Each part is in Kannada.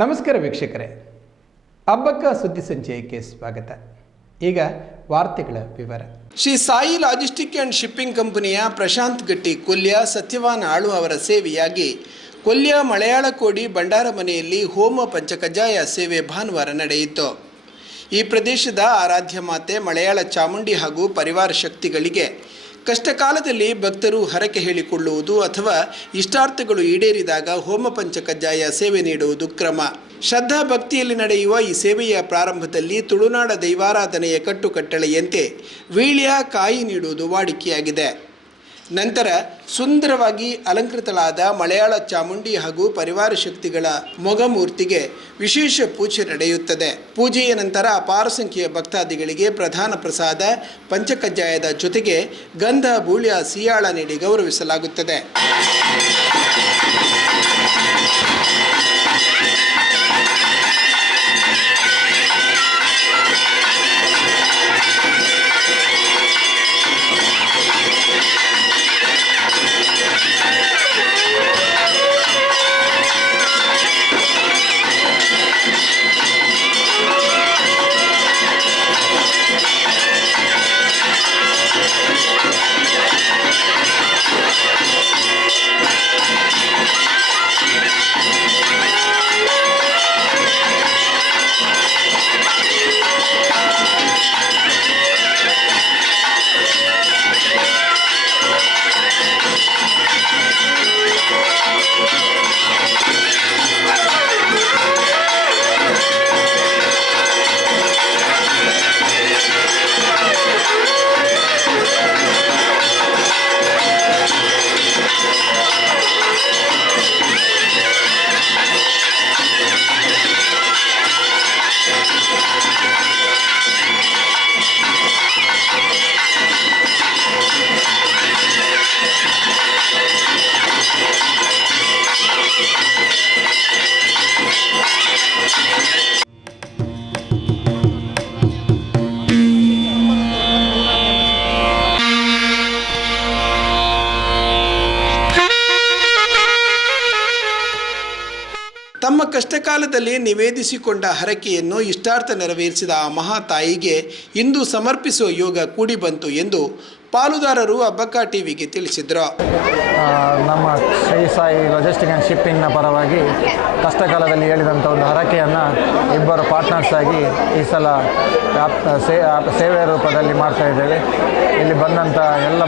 ನಮಸ್ಕಾರ ವೀಕ್ಷಕರೇ, ಹಬ್ಬಕ್ಕ ಸುದ್ದಿ ಸಂಚಯಕ್ಕೆ ಸ್ವಾಗತ. ಈಗ ವಾರ್ತೆಗಳ ವಿವರ. Shri Sai logistic and shipping ಕಂಪನಿಯ ಪ್ರಶಾಂತ್ ಗಟ್ಟಿ ಕೊಲ್ಯ ಸತ್ಯವಾನ್ ಆಳು ಅವರ ಸೇವೆಯಾಗಿ ಕೊಲ್ಯ ಮಲಯಾಳ ಕೋಡಿ ಭಂಡಾರ ಮನೆಯಲ್ಲಿ ಹೋಮ ಪಂಚಕಜ್ಜಾಯ ಸೇವೆ ಭಾನುವಾರ ನಡೆಯಿತು. ಈ ಪ್ರದೇಶದ ಆರಾಧ್ಯ ಮಾತೆ ಮಲಯಾಳ ಚಾಮುಂಡಿ ಹಾಗೂ ಪರಿವಾರ ಶಕ್ತಿಗಳಿಗೆ ಕಷ್ಟಕಾಲದಲ್ಲಿ ಭಕ್ತರು ಹರಕೆ ಹೇಳಿಕೊಳ್ಳುವುದು ಅಥವಾ ಇಷ್ಟಾರ್ಥಗಳು ಈಡೇರಿದಾಗ ಹೋಮ ಪಂಚಕಜ್ಜಾಯ ಸೇವೆ ನೀಡುವುದು ಕ್ರಮ. ಶ್ರದ್ಧಾ ಭಕ್ತಿಯಲ್ಲಿ ನಡೆಯುವ ಈ ಸೇವೆಯ ಪ್ರಾರಂಭದಲ್ಲಿ ತುಳುನಾಡ ದೈವಾರಾಧನೆಯ ಕಟ್ಟುಕಟ್ಟಳೆಯಂತೆ ವೀಳ್ಯ ಕಾಯಿ ನೀಡುವುದು ವಾಡಿಕೆಯಾಗಿದೆ. ನಂತರ ಸುಂದರವಾಗಿ ಅಲಂಕೃತಳಾದ ಮಲಯಾಳ ಚಾಮುಂಡಿ ಹಾಗೂ ಪರಿವಾರ ಶಕ್ತಿಗಳ ಮೊಗಮೂರ್ತಿಗೆ ವಿಶೇಷ ಪೂಜೆ ನಡೆಯುತ್ತದೆ. ಪೂಜೆಯ ನಂತರ ಅಪಾರ ಸಂಖ್ಯೆಯ ಭಕ್ತಾದಿಗಳಿಗೆ ಪ್ರಧಾನ ಪ್ರಸಾದ ಪಂಚಕಜ್ಜಾಯದ ಜೊತೆಗೆ ಗಂಧ ಬೂಳ್ಯ ಸಿಯಾಳ ನೀಡಿ ಗೌರವಿಸಲಾಗುತ್ತದೆ. ತಮ್ಮ ಕಷ್ಟಕಾಲದಲ್ಲಿ ನಿವೇದಿಸಿಕೊಂಡ ಹರಕೆಯನ್ನು ಇಷ್ಟಾರ್ಥ ನೆರವೇರಿಸಿದ ಆ ಮಹಾತಾಯಿಗೆ ಇಂದು ಸಮರ್ಪಿಸುವ ಯೋಗ ಕೂಡಿ ಬಂತು ಎಂದು ಪಾಲುದಾರರು ಹಬ್ಬಕ್ಕ ಟಿವಿಗೆ ತಿಳಿಸಿದರು. ನಮ್ಮ ಶ್ರೀ ಸಾಯಿ ಲಾಜಿಸ್ಟಿಕ್ ಆ್ಯಂಡ್ ಶಿಪ್ಪಿಂಗ್ನ ಪರವಾಗಿ ಕಷ್ಟಕಾಲದಲ್ಲಿ ಹೇಳಿದಂಥ ಒಂದು ಹರಕೆಯನ್ನು ಇಬ್ಬರು ಪಾರ್ಟ್ನರ್ಸ್ ಆಗಿ ಈ ಸಲ ಸೇವೆಯ ರೂಪದಲ್ಲಿ ಮಾಡ್ತಾ ಇದ್ದೇವೆ. ಇಲ್ಲಿ ಬಂದಂಥ ಎಲ್ಲ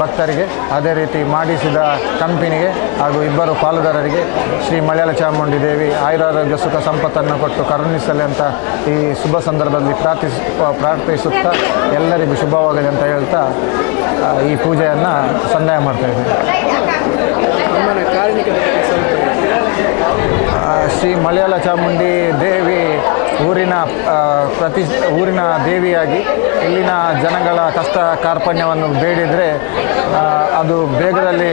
ಭಕ್ತರಿಗೆ ಅದೇ ರೀತಿ ಮಾಡಿಸಿದ ಕಂಪನಿಗೆ ಹಾಗೂ ಇಬ್ಬರು ಪಾಲುದಾರರಿಗೆ ಶ್ರೀ ಮಲಯಾಳ ಚಾಮುಂಡಿ ದೇವಿ ಆಯುರಾರೋಗ್ಯ ಸುಖ ಸಂಪತ್ತನ್ನು ಕೊಟ್ಟು ಕರುಣಿಸಲಿ ಅಂತ ಈ ಶುಭ ಸಂದರ್ಭದಲ್ಲಿ ಪ್ರಾರ್ಥಿಸುತ್ತಾ ಎಲ್ಲರಿಗೂ ಶುಭವಾಗಲಿ ಅಂತ ಹೇಳ್ತಾ ಈ ಪೂಜೆಯನ್ನು ಸಂದಾಯ ಮಾಡ್ತಾ ಇದ್ದೇವೆ. ಶ್ರೀ ಮಲಯಾಳ ಚಾಮುಂಡಿ ದೇವಿ ಊರಿನ ದೇವಿಯಾಗಿ ಇಲ್ಲಿನ ಜನಗಳ ಕಷ್ಟ ಕಾರ್ಪಣ್ಯವನ್ನು ಬೇಡಿದರೆ ಅದು ಬೇಗದಲ್ಲಿ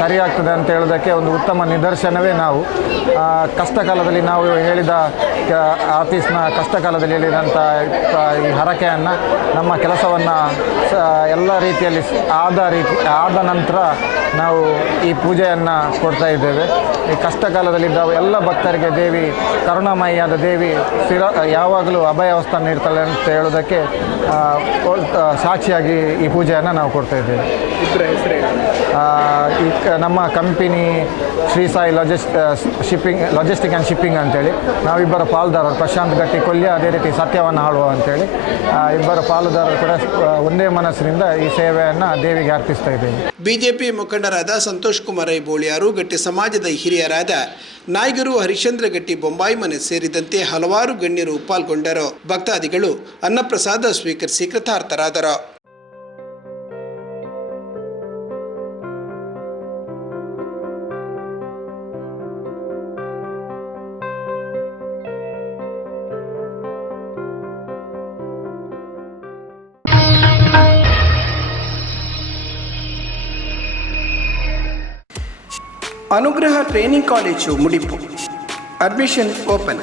ಸರಿಯಾಗ್ತದೆ ಅಂತ ಹೇಳೋದಕ್ಕೆ ಒಂದು ಉತ್ತಮ ನಿದರ್ಶನವೇ ನಾವು. ಕಷ್ಟಕಾಲದಲ್ಲಿ ನಾವು ಹೇಳಿದ ಆಫೀಸ್ನ ಕಷ್ಟಕಾಲದಲ್ಲಿ ಹೇಳಿದಂಥ ಈ ಹರಕೆಯನ್ನು ನಮ್ಮ ಕೆಲಸವನ್ನು ಎಲ್ಲ ರೀತಿಯಲ್ಲಿ ಆದ ನಂತರ ನಾವು ಈ ಪೂಜೆಯನ್ನು ಕೊಡ್ತಾ ಇದ್ದೇವೆ. ಈ ಕಷ್ಟಕಾಲದಲ್ಲಿದ್ದ ಎಲ್ಲ ಭಕ್ತರಿಗೆ ದೇವಿ ಕರುಣಾಮಯಿಯಾದ ದೇವಿ ಯಾವಾಗಲೂ ಅಭಯವಸ್ಥೆ ನೀಡ್ತಾಳೆ ಅಂತ ಹೇಳೋದಕ್ಕೆ ಸಾಕ್ಷಿಯಾಗಿ ಈ ಪೂಜೆಯನ್ನು ನಾವು ಕೊಡ್ತಾ ಇದ್ದೇವೆ. ಈ ನಮ್ಮ company Shri Sai logistic and shipping ಅಂತೇಳಿ ನಾವಿಬ್ಬರು ಪಾಲುದಾರರು ಪ್ರಶಾಂತ್ ಗಟ್ಟಿ ಕೊಲ್ಯ, ಅದೇ ರೀತಿ ಸತ್ಯವಾನ್ ಆಳು ಅಂತೇಳಿ ಇಬ್ಬರು ಪಾಲುದಾರರು ಕೂಡ ಒಂದೇ ಮನಸ್ಸಿನಿಂದ ಈ ಸೇವೆಯನ್ನು ದೇವಿಗೆ ಅರ್ಪಿಸ್ತಾ ಇದ್ದೇವೆ. ಬಿಜೆಪಿ ಮುಖಂಡರಾದ ಸಂತೋಷ್ ಕುಮಾರ್ ಬೋಳಿಯಾರು, ಗಟ್ಟಿ ಸಮಾಜದ ಹಿರಿಯರಾದ ನಾಯಕರು ಹರಿಶ್ಚಂದ್ರ ಗಟ್ಟಿ ಬೊಂಬಾಯಿ ಮನೆ ಸೇರಿದಂತೆ ಹಲವಾರು ಗಣ್ಯರು ಪಾಲ್ಗೊಂಡರು. ಭಕ್ತಾದಿಗಳು ಅನ್ನಪ್ರಸಾದ ಸ್ವೀಕರಿಸಿ ಕೃತಾರ್ಥರಾದರು. Anugraha training college Mudipu. Admission open.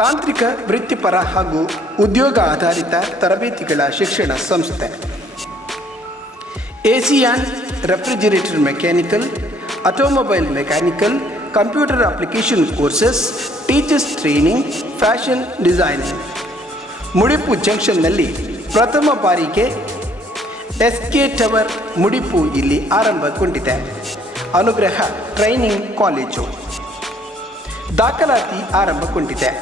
ತಾಂತ್ರಿಕ ವೃತ್ತಿಪರ ಹಾಗೂ ಉದ್ಯೋಗ ಆಧಾರಿತ ತರಬೇತಿಗಳ ಶಿಕ್ಷಣ ಸಂಸ್ಥೆ. AC and refrigerator mechanical, automobile mechanical, computer application courses, teachers training, fashion designing. Mudipu ಜಂಕ್ಷನ್ನಲ್ಲಿ ಪ್ರಥಮ ಬಾರಿಗೆ SK ಟವರ್ ಮುಡಿಪು ಇಲ್ಲಿ ಆರಂಭಗೊಂಡಿದೆ. ಅನುಗ್ರಹ ಟ್ರೈನಿಂಗ್ ಕಾಲೇಜು ದಾಖಲಾತಿ ಆರಂಭಗೊಂಡಿದೆ.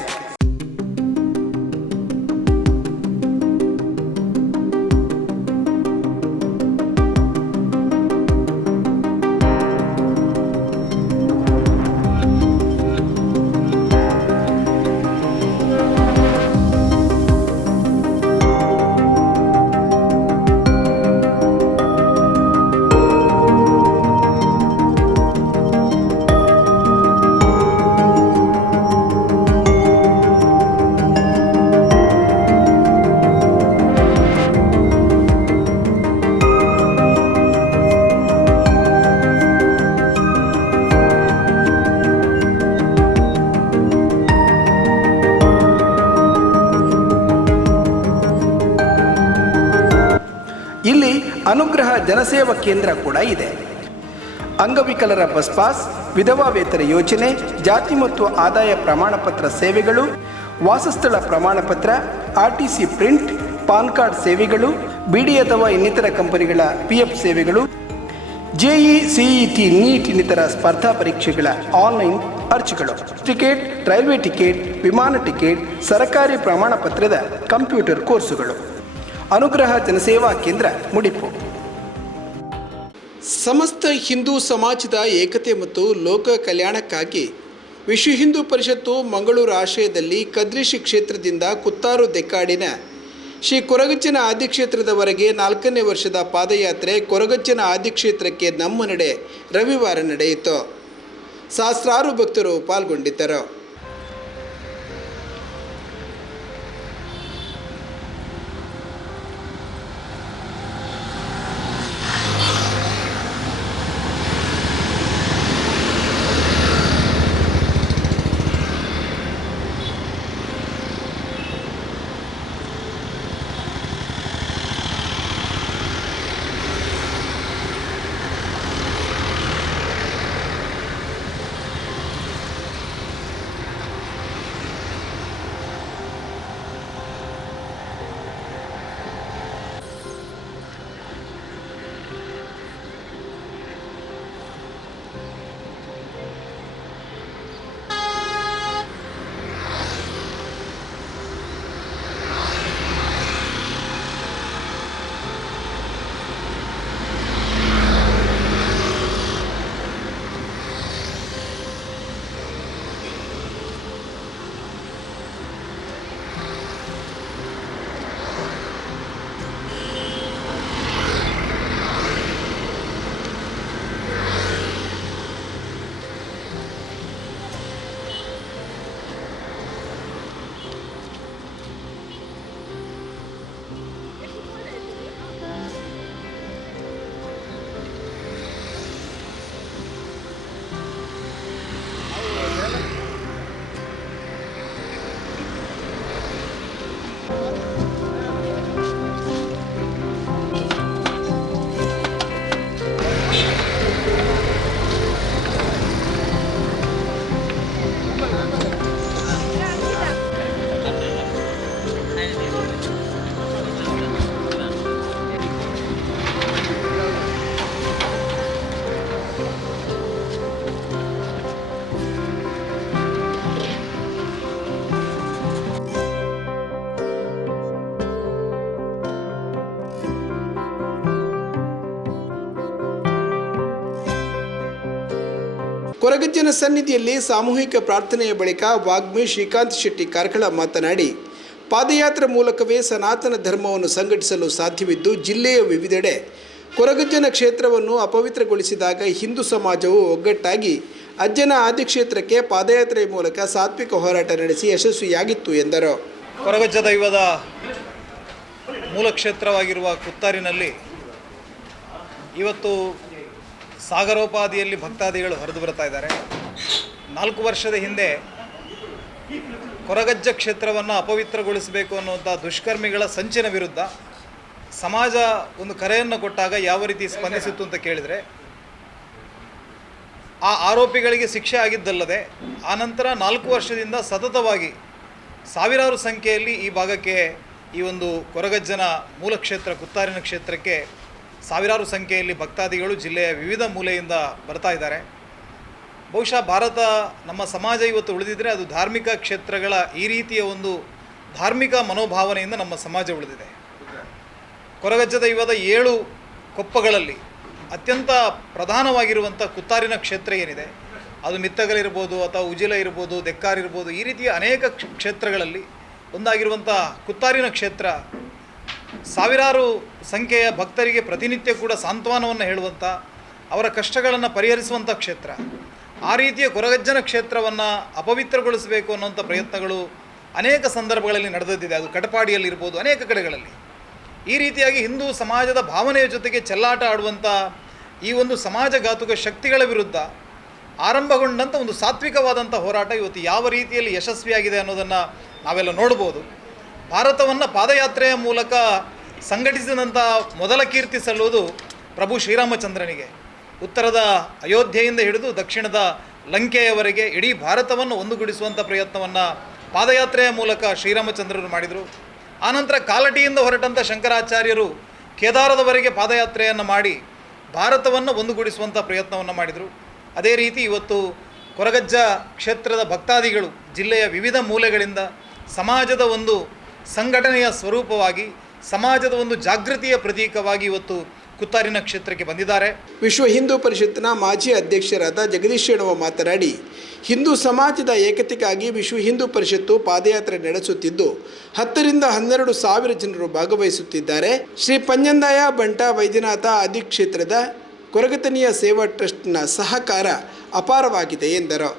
ಇಲ್ಲಿ ಅನುಗ್ರಹ ಜನಸೇವಾ ಕೇಂದ್ರ ಕೂಡ ಇದೆ. ಅಂಗವಿಕಲರ ಬಸ್ ಪಾಸ್, ವಿಧವಾ ವೇತನ ಯೋಜನೆ, ಜಾತಿ ಮತ್ತು ಆದಾಯ ಪ್ರಮಾಣಪತ್ರ ಸೇವೆಗಳು, ವಾಸಸ್ಥಳ ಪ್ರಮಾಣಪತ್ರ, RTC ಪ್ರಿಂಟ್, ಪಾನ್ ಕಾರ್ಡ್ ಸೇವೆಗಳು, BD ಅಥವಾ ಇನ್ನಿತರ ಕಂಪನಿಗಳ PF ಸೇವೆಗಳು, JEE, CET, NEET ಇನ್ನಿತರ ಸ್ಪರ್ಧಾ ಪರೀಕ್ಷೆಗಳ ಆನ್ಲೈನ್ ಅರ್ಜಿಗಳು, ಟಿಕೆಟ್, ರೈಲ್ವೆ ಟಿಕೆಟ್, ವಿಮಾನ ಟಿಕೆಟ್, ಸರ್ಕಾರಿ ಪ್ರಮಾಣಪತ್ರದ ಕಂಪ್ಯೂಟರ್ ಕೋರ್ಸುಗಳು. ಅನುಗ್ರಹ ಜನಸೇವಾ ಕೇಂದ್ರ ಮುಡಿಪು. ಸಮಸ್ತ ಹಿಂದೂ ಸಮಾಜದ ಏಕತೆ ಮತ್ತು ಲೋಕ ಕಲ್ಯಾಣಕ್ಕಾಗಿ ವಿಶ್ವ ಹಿಂದೂ ಪರಿಷತ್ತು ಮಂಗಳೂರು ಆಶ್ರಯದಲ್ಲಿ ಕದ್ರಿಶಿ ಕ್ಷೇತ್ರದಿಂದ ಕುತ್ತಾರು ದೆಕ್ಕಾಡಿನ ಶ್ರೀ ಕೊರಗಜ್ಜನ ಆದಿಕ್ಷೇತ್ರದವರೆಗೆ 4ನೇ ವರ್ಷದ ಪಾದಯಾತ್ರೆ ಕೊರಗಜ್ಜನ ಆದಿಕ್ಷೇತ್ರಕ್ಕೆ ನಮ್ಮ ನಡೆ ರವಿವಾರ ನಡೆಯಿತು. ಸಹಸ್ರಾರು ಭಕ್ತರು ಪಾಲ್ಗೊಂಡಿದ್ದರು. ಕೊರಗಜ್ಜನ ಸನ್ನಿಧಿಯಲ್ಲಿ ಸಾಮೂಹಿಕ ಪ್ರಾರ್ಥನೆಯ ಬಳಿಕ ವಾಗ್ಮಿ ಶ್ರೀಕಾಂತ್ ಶೆಟ್ಟಿ ಕಾರ್ಕಳ ಮಾತನಾಡಿ, ಪಾದಯಾತ್ರೆ ಮೂಲಕವೇ ಸನಾತನ ಧರ್ಮವನ್ನು ಸಂಘಟಿಸಲು ಸಾಧ್ಯವಿದ್ದು, ಜಿಲ್ಲೆಯ ವಿವಿಧೆಡೆ ಕೊರಗಜ್ಜನ ಕ್ಷೇತ್ರವನ್ನು ಅಪವಿತ್ರಗೊಳಿಸಿದಾಗ ಹಿಂದೂ ಸಮಾಜವು ಒಗ್ಗಟ್ಟಾಗಿ ಅಜ್ಜನ ಆದಿಕ್ಷೇತ್ರಕ್ಕೆ ಪಾದಯಾತ್ರೆಯ ಮೂಲಕ ಸಾತ್ವಿಕ ಹೋರಾಟ ನಡೆಸಿ ಯಶಸ್ವಿಯಾಗಿತ್ತು ಎಂದರು. ಕೊರಗಜ್ಜ ದೈವದ ಮೂಲ ಕ್ಷೇತ್ರವಾಗಿರುವ ಕುತ್ತಾರಿನಲ್ಲಿ ಇವತ್ತು ಸಾಗರೋಪಾದಿಯಲ್ಲಿ ಭಕ್ತಾದಿಗಳು ಹರಿದು ಬರ್ತಾ ಇದ್ದಾರೆ. 4 ವರ್ಷದ ಹಿಂದೆ ಕೊರಗಜ್ಜ ಕ್ಷೇತ್ರವನ್ನು ಅಪವಿತ್ರಗೊಳಿಸಬೇಕು ಅನ್ನುವಂಥ ದುಷ್ಕರ್ಮಿಗಳ ಸಂಚಿನ ವಿರುದ್ಧ ಸಮಾಜ ಒಂದು ಕರೆಯನ್ನು ಕೊಟ್ಟಾಗ ಯಾವ ರೀತಿ ಸ್ಪಂದಿಸಿತ್ತು ಅಂತ ಕೇಳಿದರೆ, ಆ ಆರೋಪಿಗಳಿಗೆ ಶಿಕ್ಷೆ ಆಗಿದ್ದಲ್ಲದೆ ಆನಂತರ 4 ವರ್ಷದಿಂದ ಸತತವಾಗಿ ಸಾವಿರಾರು ಸಂಖ್ಯೆಯಲ್ಲಿ ಈ ಭಾಗಕ್ಕೆ ಈ ಒಂದು ಕೊರಗಜ್ಜನ ಮೂಲ ಕ್ಷೇತ್ರ ಕುತ್ತಾರಿನ ಕ್ಷೇತ್ರಕ್ಕೆ ಸಾವಿರಾರು ಸಂಖ್ಯೆಯಲ್ಲಿ ಭಕ್ತಾದಿಗಳು ಜಿಲ್ಲೆಯ ವಿವಿಧ ಮೂಲೆಯಿಂದ ಬರ್ತಾ ಇದ್ದಾರೆ. ಬಹುಶಃ ಭಾರತ ನಮ್ಮ ಸಮಾಜ ಇವತ್ತು ಉಳಿದಿದ್ದರೆ ಅದು ಧಾರ್ಮಿಕ ಕ್ಷೇತ್ರಗಳ ಈ ರೀತಿಯ ಒಂದು ಧಾರ್ಮಿಕ ಮನೋಭಾವನೆಯಿಂದ ನಮ್ಮ ಸಮಾಜ ಉಳಿದಿದೆ. ಕೊರಗಜ್ಜ ದೈವದ 7 ಕೊಪ್ಪಗಳಲ್ಲಿ ಅತ್ಯಂತ ಪ್ರಧಾನವಾಗಿರುವಂಥ ಕುತ್ತಾರಿನ ಕ್ಷೇತ್ರ ಏನಿದೆ, ಅದು ಮಿತ್ತಗಲಿರ್ಬೋದು ಅಥವಾ ಉಜಿಲ ಇರ್ಬೋದು, ದೆಕ್ಕಾರ್ ಇರ್ಬೋದು, ಈ ರೀತಿಯ ಅನೇಕ ಕ್ಷೇತ್ರಗಳಲ್ಲಿ ಒಂದಾಗಿರುವಂಥ ಕುತ್ತಾರಿನ ಕ್ಷೇತ್ರ ಸಾವಿರಾರು ಸಂಖ್ಯೆಯ ಭಕ್ತರಿಗೆ ಪ್ರತಿನಿತ್ಯ ಕೂಡ ಸಾಂತ್ವನವನ್ನು ಹೇಳುವಂಥ, ಅವರ ಕಷ್ಟಗಳನ್ನು ಪರಿಹರಿಸುವಂಥ ಕ್ಷೇತ್ರ. ಆ ರೀತಿಯ ಕೊರಗಜ್ಜನ ಕ್ಷೇತ್ರವನ್ನು ಅಪವಿತ್ರಗೊಳಿಸಬೇಕು ಅನ್ನುವಂಥ ಪ್ರಯತ್ನಗಳು ಅನೇಕ ಸಂದರ್ಭಗಳಲ್ಲಿ ನಡೆದಿದೆ. ಅದು ಕಟಪಾಡಿಯಲ್ಲಿರ್ಬೋದು, ಅನೇಕ ಕಡೆಗಳಲ್ಲಿ ಈ ರೀತಿಯಾಗಿ ಹಿಂದೂ ಸಮಾಜದ ಭಾವನೆಯ ಜೊತೆಗೆ ಚೆಲ್ಲಾಟ ಆಡುವಂಥ ಈ ಒಂದು ಸಮಾಜಘಾತುಕ ಶಕ್ತಿಗಳ ವಿರುದ್ಧ ಆರಂಭಗೊಂಡಂಥ ಒಂದು ಸಾತ್ವಿಕವಾದಂಥ ಹೋರಾಟ ಇವತ್ತು ಯಾವ ರೀತಿಯಲ್ಲಿ ಯಶಸ್ವಿಯಾಗಿದೆ ಅನ್ನೋದನ್ನು ನಾವೆಲ್ಲ ನೋಡ್ಬೋದು. ಭಾರತವನ್ನು ಪಾದಯಾತ್ರೆಯ ಮೂಲಕ ಸಂಘಟಿಸಿದಂಥ ಮೊದಲ ಕೀರ್ತಿ ಸಲ್ಲುವುದು ಪ್ರಭು ಶ್ರೀರಾಮಚಂದ್ರನಿಗೆ. ಉತ್ತರದ ಅಯೋಧ್ಯೆಯಿಂದ ಹಿಡಿದು ದಕ್ಷಿಣದ ಲಂಕೆಯವರೆಗೆ ಇಡೀ ಭಾರತವನ್ನು ಒಂದುಗೂಡಿಸುವಂಥ ಪ್ರಯತ್ನವನ್ನು ಪಾದಯಾತ್ರೆಯ ಮೂಲಕ ಶ್ರೀರಾಮಚಂದ್ರರು ಮಾಡಿದರು. ಆನಂತರ ಕಾಲಟಿಯಿಂದ ಹೊರಟಂಥ ಶಂಕರಾಚಾರ್ಯರು ಕೇದಾರದವರೆಗೆ ಪಾದಯಾತ್ರೆಯನ್ನು ಮಾಡಿ ಭಾರತವನ್ನು ಒಂದುಗೂಡಿಸುವಂಥ ಪ್ರಯತ್ನವನ್ನು ಮಾಡಿದರು. ಅದೇ ರೀತಿ ಇವತ್ತು ಕೊರಗಜ್ಜ ಕ್ಷೇತ್ರದ ಭಕ್ತಾದಿಗಳು ಜಿಲ್ಲೆಯ ವಿವಿಧ ಮೂಲೆಗಳಿಂದ ಸಮಾಜದ ಒಂದು ಸಂಘಟನೆಯ ಸ್ವರೂಪವಾಗಿ, ಸಮಾಜದ ಒಂದು ಜಾಗೃತಿಯ ಪ್ರತೀಕವಾಗಿ ಇವತ್ತು ಕುತ್ತಾರಿನ ಕ್ಷೇತ್ರಕ್ಕೆ ಬಂದಿದ್ದಾರೆ. ವಿಶ್ವ ಹಿಂದೂ ಪರಿಷತ್ತಿನ ಮಾಜಿ ಅಧ್ಯಕ್ಷರಾದ ಜಗದೀಶ್ ಶೆಣವ ಮಾತನಾಡಿ, ಹಿಂದೂ ಸಮಾಜದ ಏಕತೆಗಾಗಿ ವಿಶ್ವ ಹಿಂದೂ ಪರಿಷತ್ತು ಪಾದಯಾತ್ರೆ ನಡೆಸುತ್ತಿದ್ದು 10ರಿಂದ 12 ಸಾವಿರ ಜನರು ಭಾಗವಹಿಸುತ್ತಿದ್ದಾರೆ. ಶ್ರೀ ಪಂಜಂದಾಯ ಬಂಟ ವೈದ್ಯನಾಥ ಆದಿಕ್ಷೇತ್ರದ ಕೊರಗತನಿಯ ಸೇವಾ ಟ್ರಸ್ಟ್ನ ಸಹಕಾರ ಅಪಾರವಾಗಿದೆ ಎಂದರು.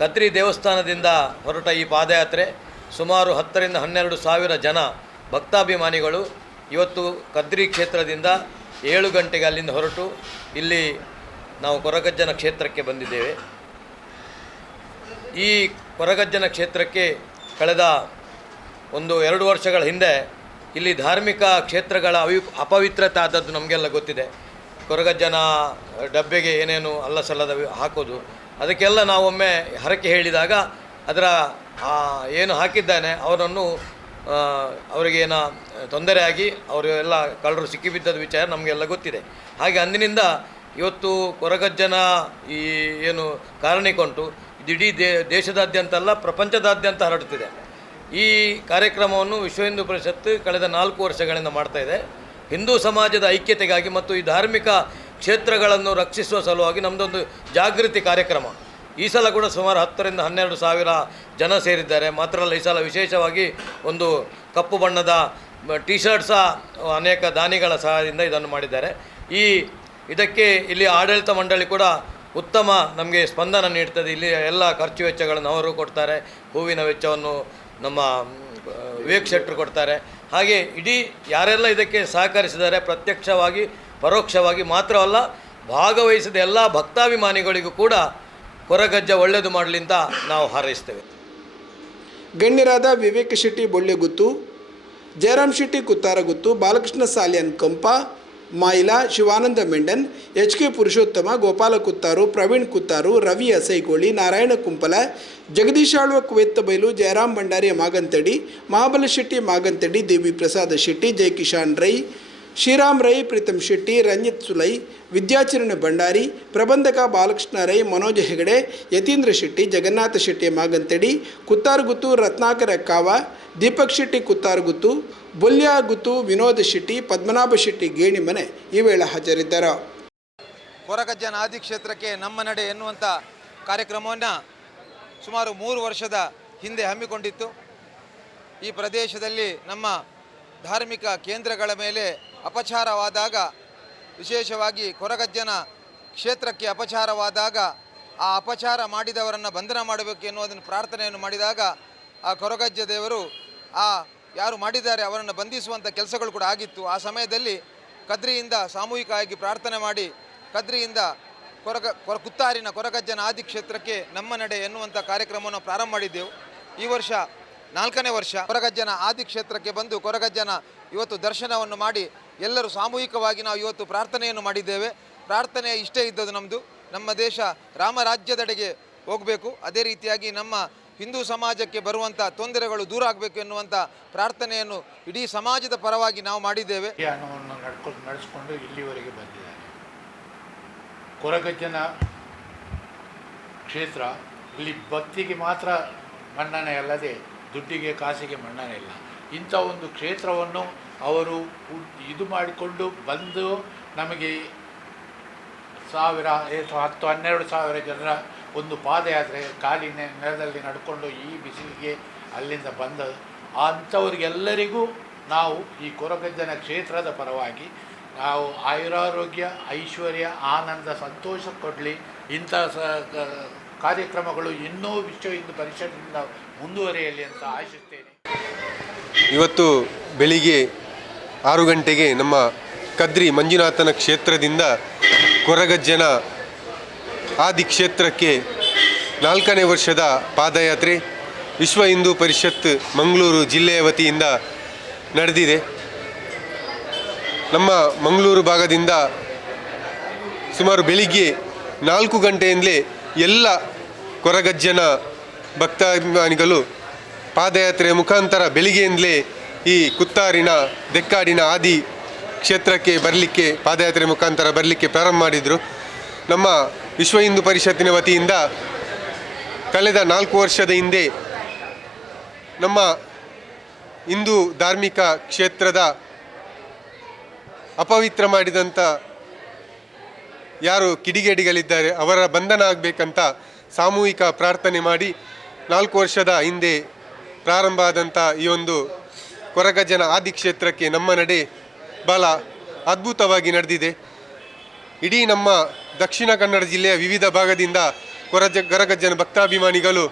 ಕದ್ರಿ ದೇವಸ್ಥಾನದಿಂದ ಹೊರಟ ಈ ಪಾದಯಾತ್ರೆ ಸುಮಾರು 10ರಿಂದ 12 ಸಾವಿರ ಜನ ಭಕ್ತಾಭಿಮಾನಿಗಳು ಇವತ್ತು ಕದ್ರಿ ಕ್ಷೇತ್ರದಿಂದ 7 ಗಂಟೆಗೆ ಅಲ್ಲಿಂದ ಹೊರಟು ಇಲ್ಲಿ ನಾವು ಕೊರಗಜ್ಜನ ಕ್ಷೇತ್ರಕ್ಕೆ ಬಂದಿದ್ದೇವೆ. ಈ ಕೊರಗಜ್ಜನ ಕ್ಷೇತ್ರಕ್ಕೆ ಕಳೆದ 1-2 ವರ್ಷಗಳ ಹಿಂದೆ ಇಲ್ಲಿ ಧಾರ್ಮಿಕ ಕ್ಷೇತ್ರಗಳ ಅಪವಿತ್ರತೆ ಆದದ್ದು ನಮಗೆಲ್ಲ ಗೊತ್ತಿದೆ. ಕೊರಗಜ್ಜನ ಡಬ್ಬೆಗೆ ಏನೇನು ಅಲ್ಲಸಲ್ಲದ ಹಾಕೋದು, ಅದಕ್ಕೆಲ್ಲ ನಾವೊಮ್ಮೆ ಹರಕೆ ಹೇಳಿದಾಗ ಅದರ ಏನು ಹಾಕಿದ್ದಾನೆ ಅವರನ್ನು ಅವರಿಗೇನ ತೊಂದರೆಯಾಗಿ ಅವರು ಎಲ್ಲ ಕಳ್ಳರು ಸಿಕ್ಕಿಬಿದ್ದದ ವಿಚಾರ ನಮಗೆಲ್ಲ ಗೊತ್ತಿದೆ. ಹಾಗೆ ಅಂದಿನಿಂದ ಇವತ್ತು ಕೊರಗಜ್ಜನ ಈ ಏನು ಕಾರಣಿಕೊಂಟು ಇಡೀ ದೇಶದಾದ್ಯಂತ ಅಲ್ಲ ಪ್ರಪಂಚದಾದ್ಯಂತ ಹರಡುತ್ತಿದೆ. ಈ ಕಾರ್ಯಕ್ರಮವನ್ನು ವಿಶ್ವ ಹಿಂದೂ ಪರಿಷತ್ತು ಕಳೆದ 4 ವರ್ಷಗಳಿಂದ ಮಾಡ್ತಾಯಿದೆ. ಹಿಂದೂ ಸಮಾಜದ ಐಕ್ಯತೆಗಾಗಿ ಮತ್ತು ಈ ಧಾರ್ಮಿಕ ಕ್ಷೇತ್ರಗಳನ್ನು ರಕ್ಷಿಸುವ ಸಲುವಾಗಿ ನಮ್ಮದೊಂದು ಜಾಗೃತಿ ಕಾರ್ಯಕ್ರಮ. ಈ ಸಲ ಕೂಡ ಸುಮಾರು 10ರಿಂದ 12 ಸಾವಿರ ಜನ ಸೇರಿದ್ದಾರೆ. ಮಾತ್ರ ಅಲ್ಲ, ಈ ಸಲ ವಿಶೇಷವಾಗಿ ಒಂದು ಕಪ್ಪು ಬಣ್ಣದ ಟಿ ಶರ್ಟ್ ಸಹ ಅನೇಕ ದಾನಿಗಳ ಸಹಾಯದಿಂದ ಇದನ್ನು ಮಾಡಿದ್ದಾರೆ. ಇದಕ್ಕೆ ಇಲ್ಲಿ ಆಡಳಿತ ಮಂಡಳಿ ಕೂಡ ಉತ್ತಮ ನಮಗೆ ಸ್ಪಂದನ ನೀಡ್ತದೆ. ಇಲ್ಲಿ ಎಲ್ಲ ಖರ್ಚು ವೆಚ್ಚಗಳನ್ನು ಅವರು ಕೊಡ್ತಾರೆ. ಹೂವಿನ ವೆಚ್ಚವನ್ನು ನಮ್ಮ ವಿವೇಕ್ ಶೆಟ್ಟರು ಕೊಡ್ತಾರೆ. ಹಾಗೆ ಇಡೀ ಯಾರೆಲ್ಲ ಇದಕ್ಕೆ ಸಹಕರಿಸಿದ್ದಾರೆ ಪ್ರತ್ಯಕ್ಷವಾಗಿ ಪರೋಕ್ಷವಾಗಿ ಮಾತ್ರವಲ್ಲ, ಭಾಗವಹಿಸಿದ ಎಲ್ಲ ಭಕ್ತಾಭಿಮಾನಿಗಳಿಗೂ ಕೂಡ ಕೊರಗಜ್ಜ ಒಳ್ಳೆಯದು ಮಾಡಲಿ ಅಂತ ನಾವು ಹಾರೈಸ್ತೇವೆ. ಗಣ್ಯರಾದ ವಿವೇಕ್ ಶೆಟ್ಟಿ ಬೊಳ್ಳೆಗುತ್ತು, ಜಯರಾಮ್ ಶೆಟ್ಟಿ ಕುತ್ತಾರಗುತ್ತು, ಬಾಲಕೃಷ್ಣ ಸಾಲ್ಯನ್ ಕಂಪ, ಮಾಯಿಲಾ, ಶಿವಾನಂದ ಮೆಂಡನ್, ಎಚ್.ಕೆ. ಪುರುಷೋತ್ತಮ, ಗೋಪಾಲ ಕುತ್ತಾರು, ಪ್ರವೀಣ್ ಕುತ್ತಾರು, ರವಿ ಅಸೈಗೋಳಿ, ನಾರಾಯಣ ಕುಂಪಲ, ಜಗದೀಶ್ ಆಳ್ವ ಕುವೆತ್ತಬೈಲು, ಜಯರಾಮ್ ಭಂಡಾರಿ ಮಾಗಂತಡಿ, ಮಹಾಬಲ ಶೆಟ್ಟಿ ಮಾಗಂತಡಿ, ದೇವಿ ಪ್ರಸಾದ ಶೆಟ್ಟಿ, ಜಯಕಿಶಾನ್ ರೈ, ಶ್ರೀರಾಮ್ ರೈ, ಪ್ರೀತಮ್ ಶೆಟ್ಟಿ, ರಂಜಿತ್ ಸುಲೈ, ವಿದ್ಯಾಚರಣ ಭಂಡಾರಿ, ಪ್ರಬಂಧಕ ಬಾಲಕೃಷ್ಣ ರೈ, ಮನೋಜ್ ಹೆಗಡೆ, ಯತೀಂದ್ರ ಶೆಟ್ಟಿ, ಜಗನ್ನಾಥ ಶೆಟ್ಟಿ ಮಾಗಂತಡಿ, ಕುತ್ತಾರಗುತ್ತು, ರತ್ನಾಕರ ಕಾವ, ದೀಪಕ್ ಶೆಟ್ಟಿ ಕುತ್ತಾರಗುತ್ತು, ಬೊಲ್ಯಾಗುತ್ತು, ವಿನೋದ್ ಶೆಟ್ಟಿ, ಪದ್ಮನಾಭ ಶೆಟ್ಟಿ ಗೇಣಿಮನೆ ಈ ವೇಳೆ ಹಾಜರಿದ್ದರು. ಕೊರಗಜ್ಜನ ಆದಿಕ್ಷೇತ್ರಕ್ಕೆ ನಮ್ಮ ನಡೆ ಎನ್ನುವಂಥ ಕಾರ್ಯಕ್ರಮವನ್ನು ಸುಮಾರು 3 ವರ್ಷದ ಹಿಂದೆ ಹಮ್ಮಿಕೊಂಡಿತ್ತು. ಈ ಪ್ರದೇಶದಲ್ಲಿ ನಮ್ಮ ಧಾರ್ಮಿಕ ಕೇಂದ್ರಗಳ ಮೇಲೆ ಅಪಚಾರವಾದಾಗ, ವಿಶೇಷವಾಗಿ ಕೊರಗಜ್ಜನ ಕ್ಷೇತ್ರಕ್ಕೆ ಅಪಚಾರವಾದಾಗ ಆ ಅಪಚಾರ ಮಾಡಿದವರನ್ನು ಬಂಧನ ಮಾಡಬೇಕು ಎನ್ನುವುದನ್ನು ಪ್ರಾರ್ಥನೆಯನ್ನು ಮಾಡಿದಾಗ ಆ ಕೊರಗಜ್ಜ ದೇವರು ಯಾರು ಮಾಡಿದ್ದಾರೆ ಅವರನ್ನು ಬಂಧಿಸುವಂಥ ಕೆಲಸಗಳು ಕೂಡ ಆಗಿತ್ತು. ಆ ಸಮಯದಲ್ಲಿ ಕದ್ರಿಯಿಂದ ಸಾಮೂಹಿಕವಾಗಿ ಪ್ರಾರ್ಥನೆ ಮಾಡಿ ಕದ್ರಿಯಿಂದ ಕುತ್ತಾರಿನ ಕೊರಗಜ್ಜನ ಆದಿಕ್ಷೇತ್ರಕ್ಕೆ ನಮ್ಮ ನಡೆ ಎನ್ನುವಂಥ ಕಾರ್ಯಕ್ರಮವನ್ನು ಪ್ರಾರಂಭ ಮಾಡಿದ್ದೆವು. ಈ ವರ್ಷ 4ನೇ ವರ್ಷ ಕೊರಗಜ್ಜನ ಆದಿಕ್ಷೇತ್ರಕ್ಕೆ ಬಂದು ಕೊರಗಜ್ಜನ ಇವತ್ತು ದರ್ಶನವನ್ನು ಮಾಡಿ ಎಲ್ಲರೂ ಸಾಮೂಹಿಕವಾಗಿ ನಾವು ಇವತ್ತು ಪ್ರಾರ್ಥನೆಯನ್ನು ಮಾಡಿದ್ದೇವೆ. ಪ್ರಾರ್ಥನೆ ಇಷ್ಟೇ ಇದ್ದದ್ದು ನಮ್ಮದು. ನಮ್ಮ ದೇಶ ರಾಮರಾಜ್ಯದೆಡೆಗೆ ಹೋಗಬೇಕು. ಅದೇ ರೀತಿಯಾಗಿ ನಮ್ಮ ಹಿಂದೂ ಸಮಾಜಕ್ಕೆ ಬರುವಂಥ ತೊಂದರೆಗಳು ದೂರ ಆಗಬೇಕು ಎನ್ನುವಂಥ ಪ್ರಾರ್ಥನೆಯನ್ನು ಇಡೀ ಸಮಾಜದ ಪರವಾಗಿ ನಾವು ಮಾಡಿದ್ದೇವೆ. ಅಭಿಯಾನವನ್ನು ನಡೆಸಿಕೊಂಡು ಇಲ್ಲಿವರೆಗೆ ಬಂದಿದ್ದಾರೆ. ಕೊರಗಜ್ಜನ ಕ್ಷೇತ್ರ ಇಲ್ಲಿ ಭಕ್ತಿಗೆ ಮಾತ್ರ ಮನ್ನಣೆ ಅಲ್ಲದೆ ದುಡ್ಡಿಗೆ ಕಾಸಿಗೆ ಮನ್ನಣೆ ಇಲ್ಲ. ಇಂಥ ಒಂದು ಕ್ಷೇತ್ರವನ್ನು ಅವರು ಇದು ಮಾಡಿಕೊಂಡು ಬಂದು ನಮಗೆ 10,000-12,000 ಜನರ ಒಂದು ಪಾದಯಾತ್ರೆ ಕಾಲಿನ ನೆಲದಲ್ಲಿ ನಡ್ಕೊಂಡು ಈ ಬಿಸಿಲಿಗೆ ಅಲ್ಲಿಂದ ಬಂದ ಅಂಥವ್ರಿಗೆಲ್ಲರಿಗೂ ನಾವು ಈ ಕೊರಗಜ್ಜನ ಕ್ಷೇತ್ರದ ಪರವಾಗಿ ನಾವು ಆಯುರಾರೋಗ್ಯ, ಐಶ್ವರ್ಯ, ಆನಂದ, ಸಂತೋಷ ಕೊಡಲಿ. ಇಂಥ ಕಾರ್ಯಕ್ರಮಗಳು ಇನ್ನೂ ವಿಶ್ವ ಹಿಂದೂ ಪರಿಷತ್ತಿನಿಂದ ಮುಂದುವರಿಯಲಿ ಅಂತ ಆಶಿಸ್ತೇನೆ. ಇವತ್ತು ಬೆಳಿಗ್ಗೆ 6 ಗಂಟೆಗೆ ನಮ್ಮ ಕದ್ರಿ ಮಂಜುನಾಥನ ಕ್ಷೇತ್ರದಿಂದ ಕೊರಗಜ್ಜನ ಆದಿ ಕ್ಷೇತ್ರಕ್ಕೆ 4ನೇ ವರ್ಷದ ಪಾದಯಾತ್ರೆ ವಿಶ್ವ ಹಿಂದೂ ಪರಿಷತ್ ಮಂಗಳೂರು ಜಿಲ್ಲೆಯ ವತಿಯಿಂದ ನಡೆದಿದೆ. ನಮ್ಮ ಮಂಗಳೂರು ಭಾಗದಿಂದ ಸುಮಾರು ಬೆಳಿಗ್ಗೆ 4 ಗಂಟೆಯಿಂದಲೇ ಎಲ್ಲ ಕೊರಗಜ್ಜನ ಭಕ್ತಾಭಿಮಾನಿಗಳು ಪಾದಯಾತ್ರೆಯ ಮುಖಾಂತರ ಬೆಳಿಗ್ಗೆಯಿಂದಲೇ ಈ ಕುತ್ತಾರಿನ ದೆಕ್ಕಾಡಿನ ಆದಿ ಕ್ಷೇತ್ರಕ್ಕೆ ಬರಲಿಕ್ಕೆ ಪಾದಯಾತ್ರೆ ಮುಖಾಂತರ ಬರಲಿಕ್ಕೆ ಪ್ರಾರಂಭ ಮಾಡಿದರು. ನಮ್ಮ ವಿಶ್ವ ಹಿಂದೂ ಪರಿಷತ್ತಿನ ವತಿಯಿಂದ ಕಳೆದ 4 ವರ್ಷದ ಹಿಂದೆ ನಮ್ಮ ಹಿಂದೂ ಧಾರ್ಮಿಕ ಕ್ಷೇತ್ರದ ಅಪವಿತ್ರ ಮಾಡಿದಂಥ ಯಾರು ಕಿಡಿಗೇಡಿಗಳಿದ್ದಾರೆ ಅವರ ಬಂಧನ ಆಗಬೇಕಂತ ಸಾಮೂಹಿಕ ಪ್ರಾರ್ಥನೆ ಮಾಡಿ 4 ವರ್ಷದ ಹಿಂದೆ ಪ್ರಾರಂಭ ಆದಂಥ ಈ ಒಂದು ಕೊರಗಜ್ಜನ ಆದಿ ಕ್ಷೇತ್ರಕ್ಕೆ ನಮ್ಮ ನಡೆ ಬಹಳ ಅದ್ಭುತವಾಗಿ ನಡೆದಿದೆ. ಇಡೀ ನಮ್ಮ ದಕ್ಷಿಣ ಕನ್ನಡ ಜಿಲ್ಲೆಯ ವಿವಿಧ ಭಾಗದಿಂದ ಕೊರಗಜ್ಜನ ಭಕ್ತಾಭಿಮಾನಿಗಳು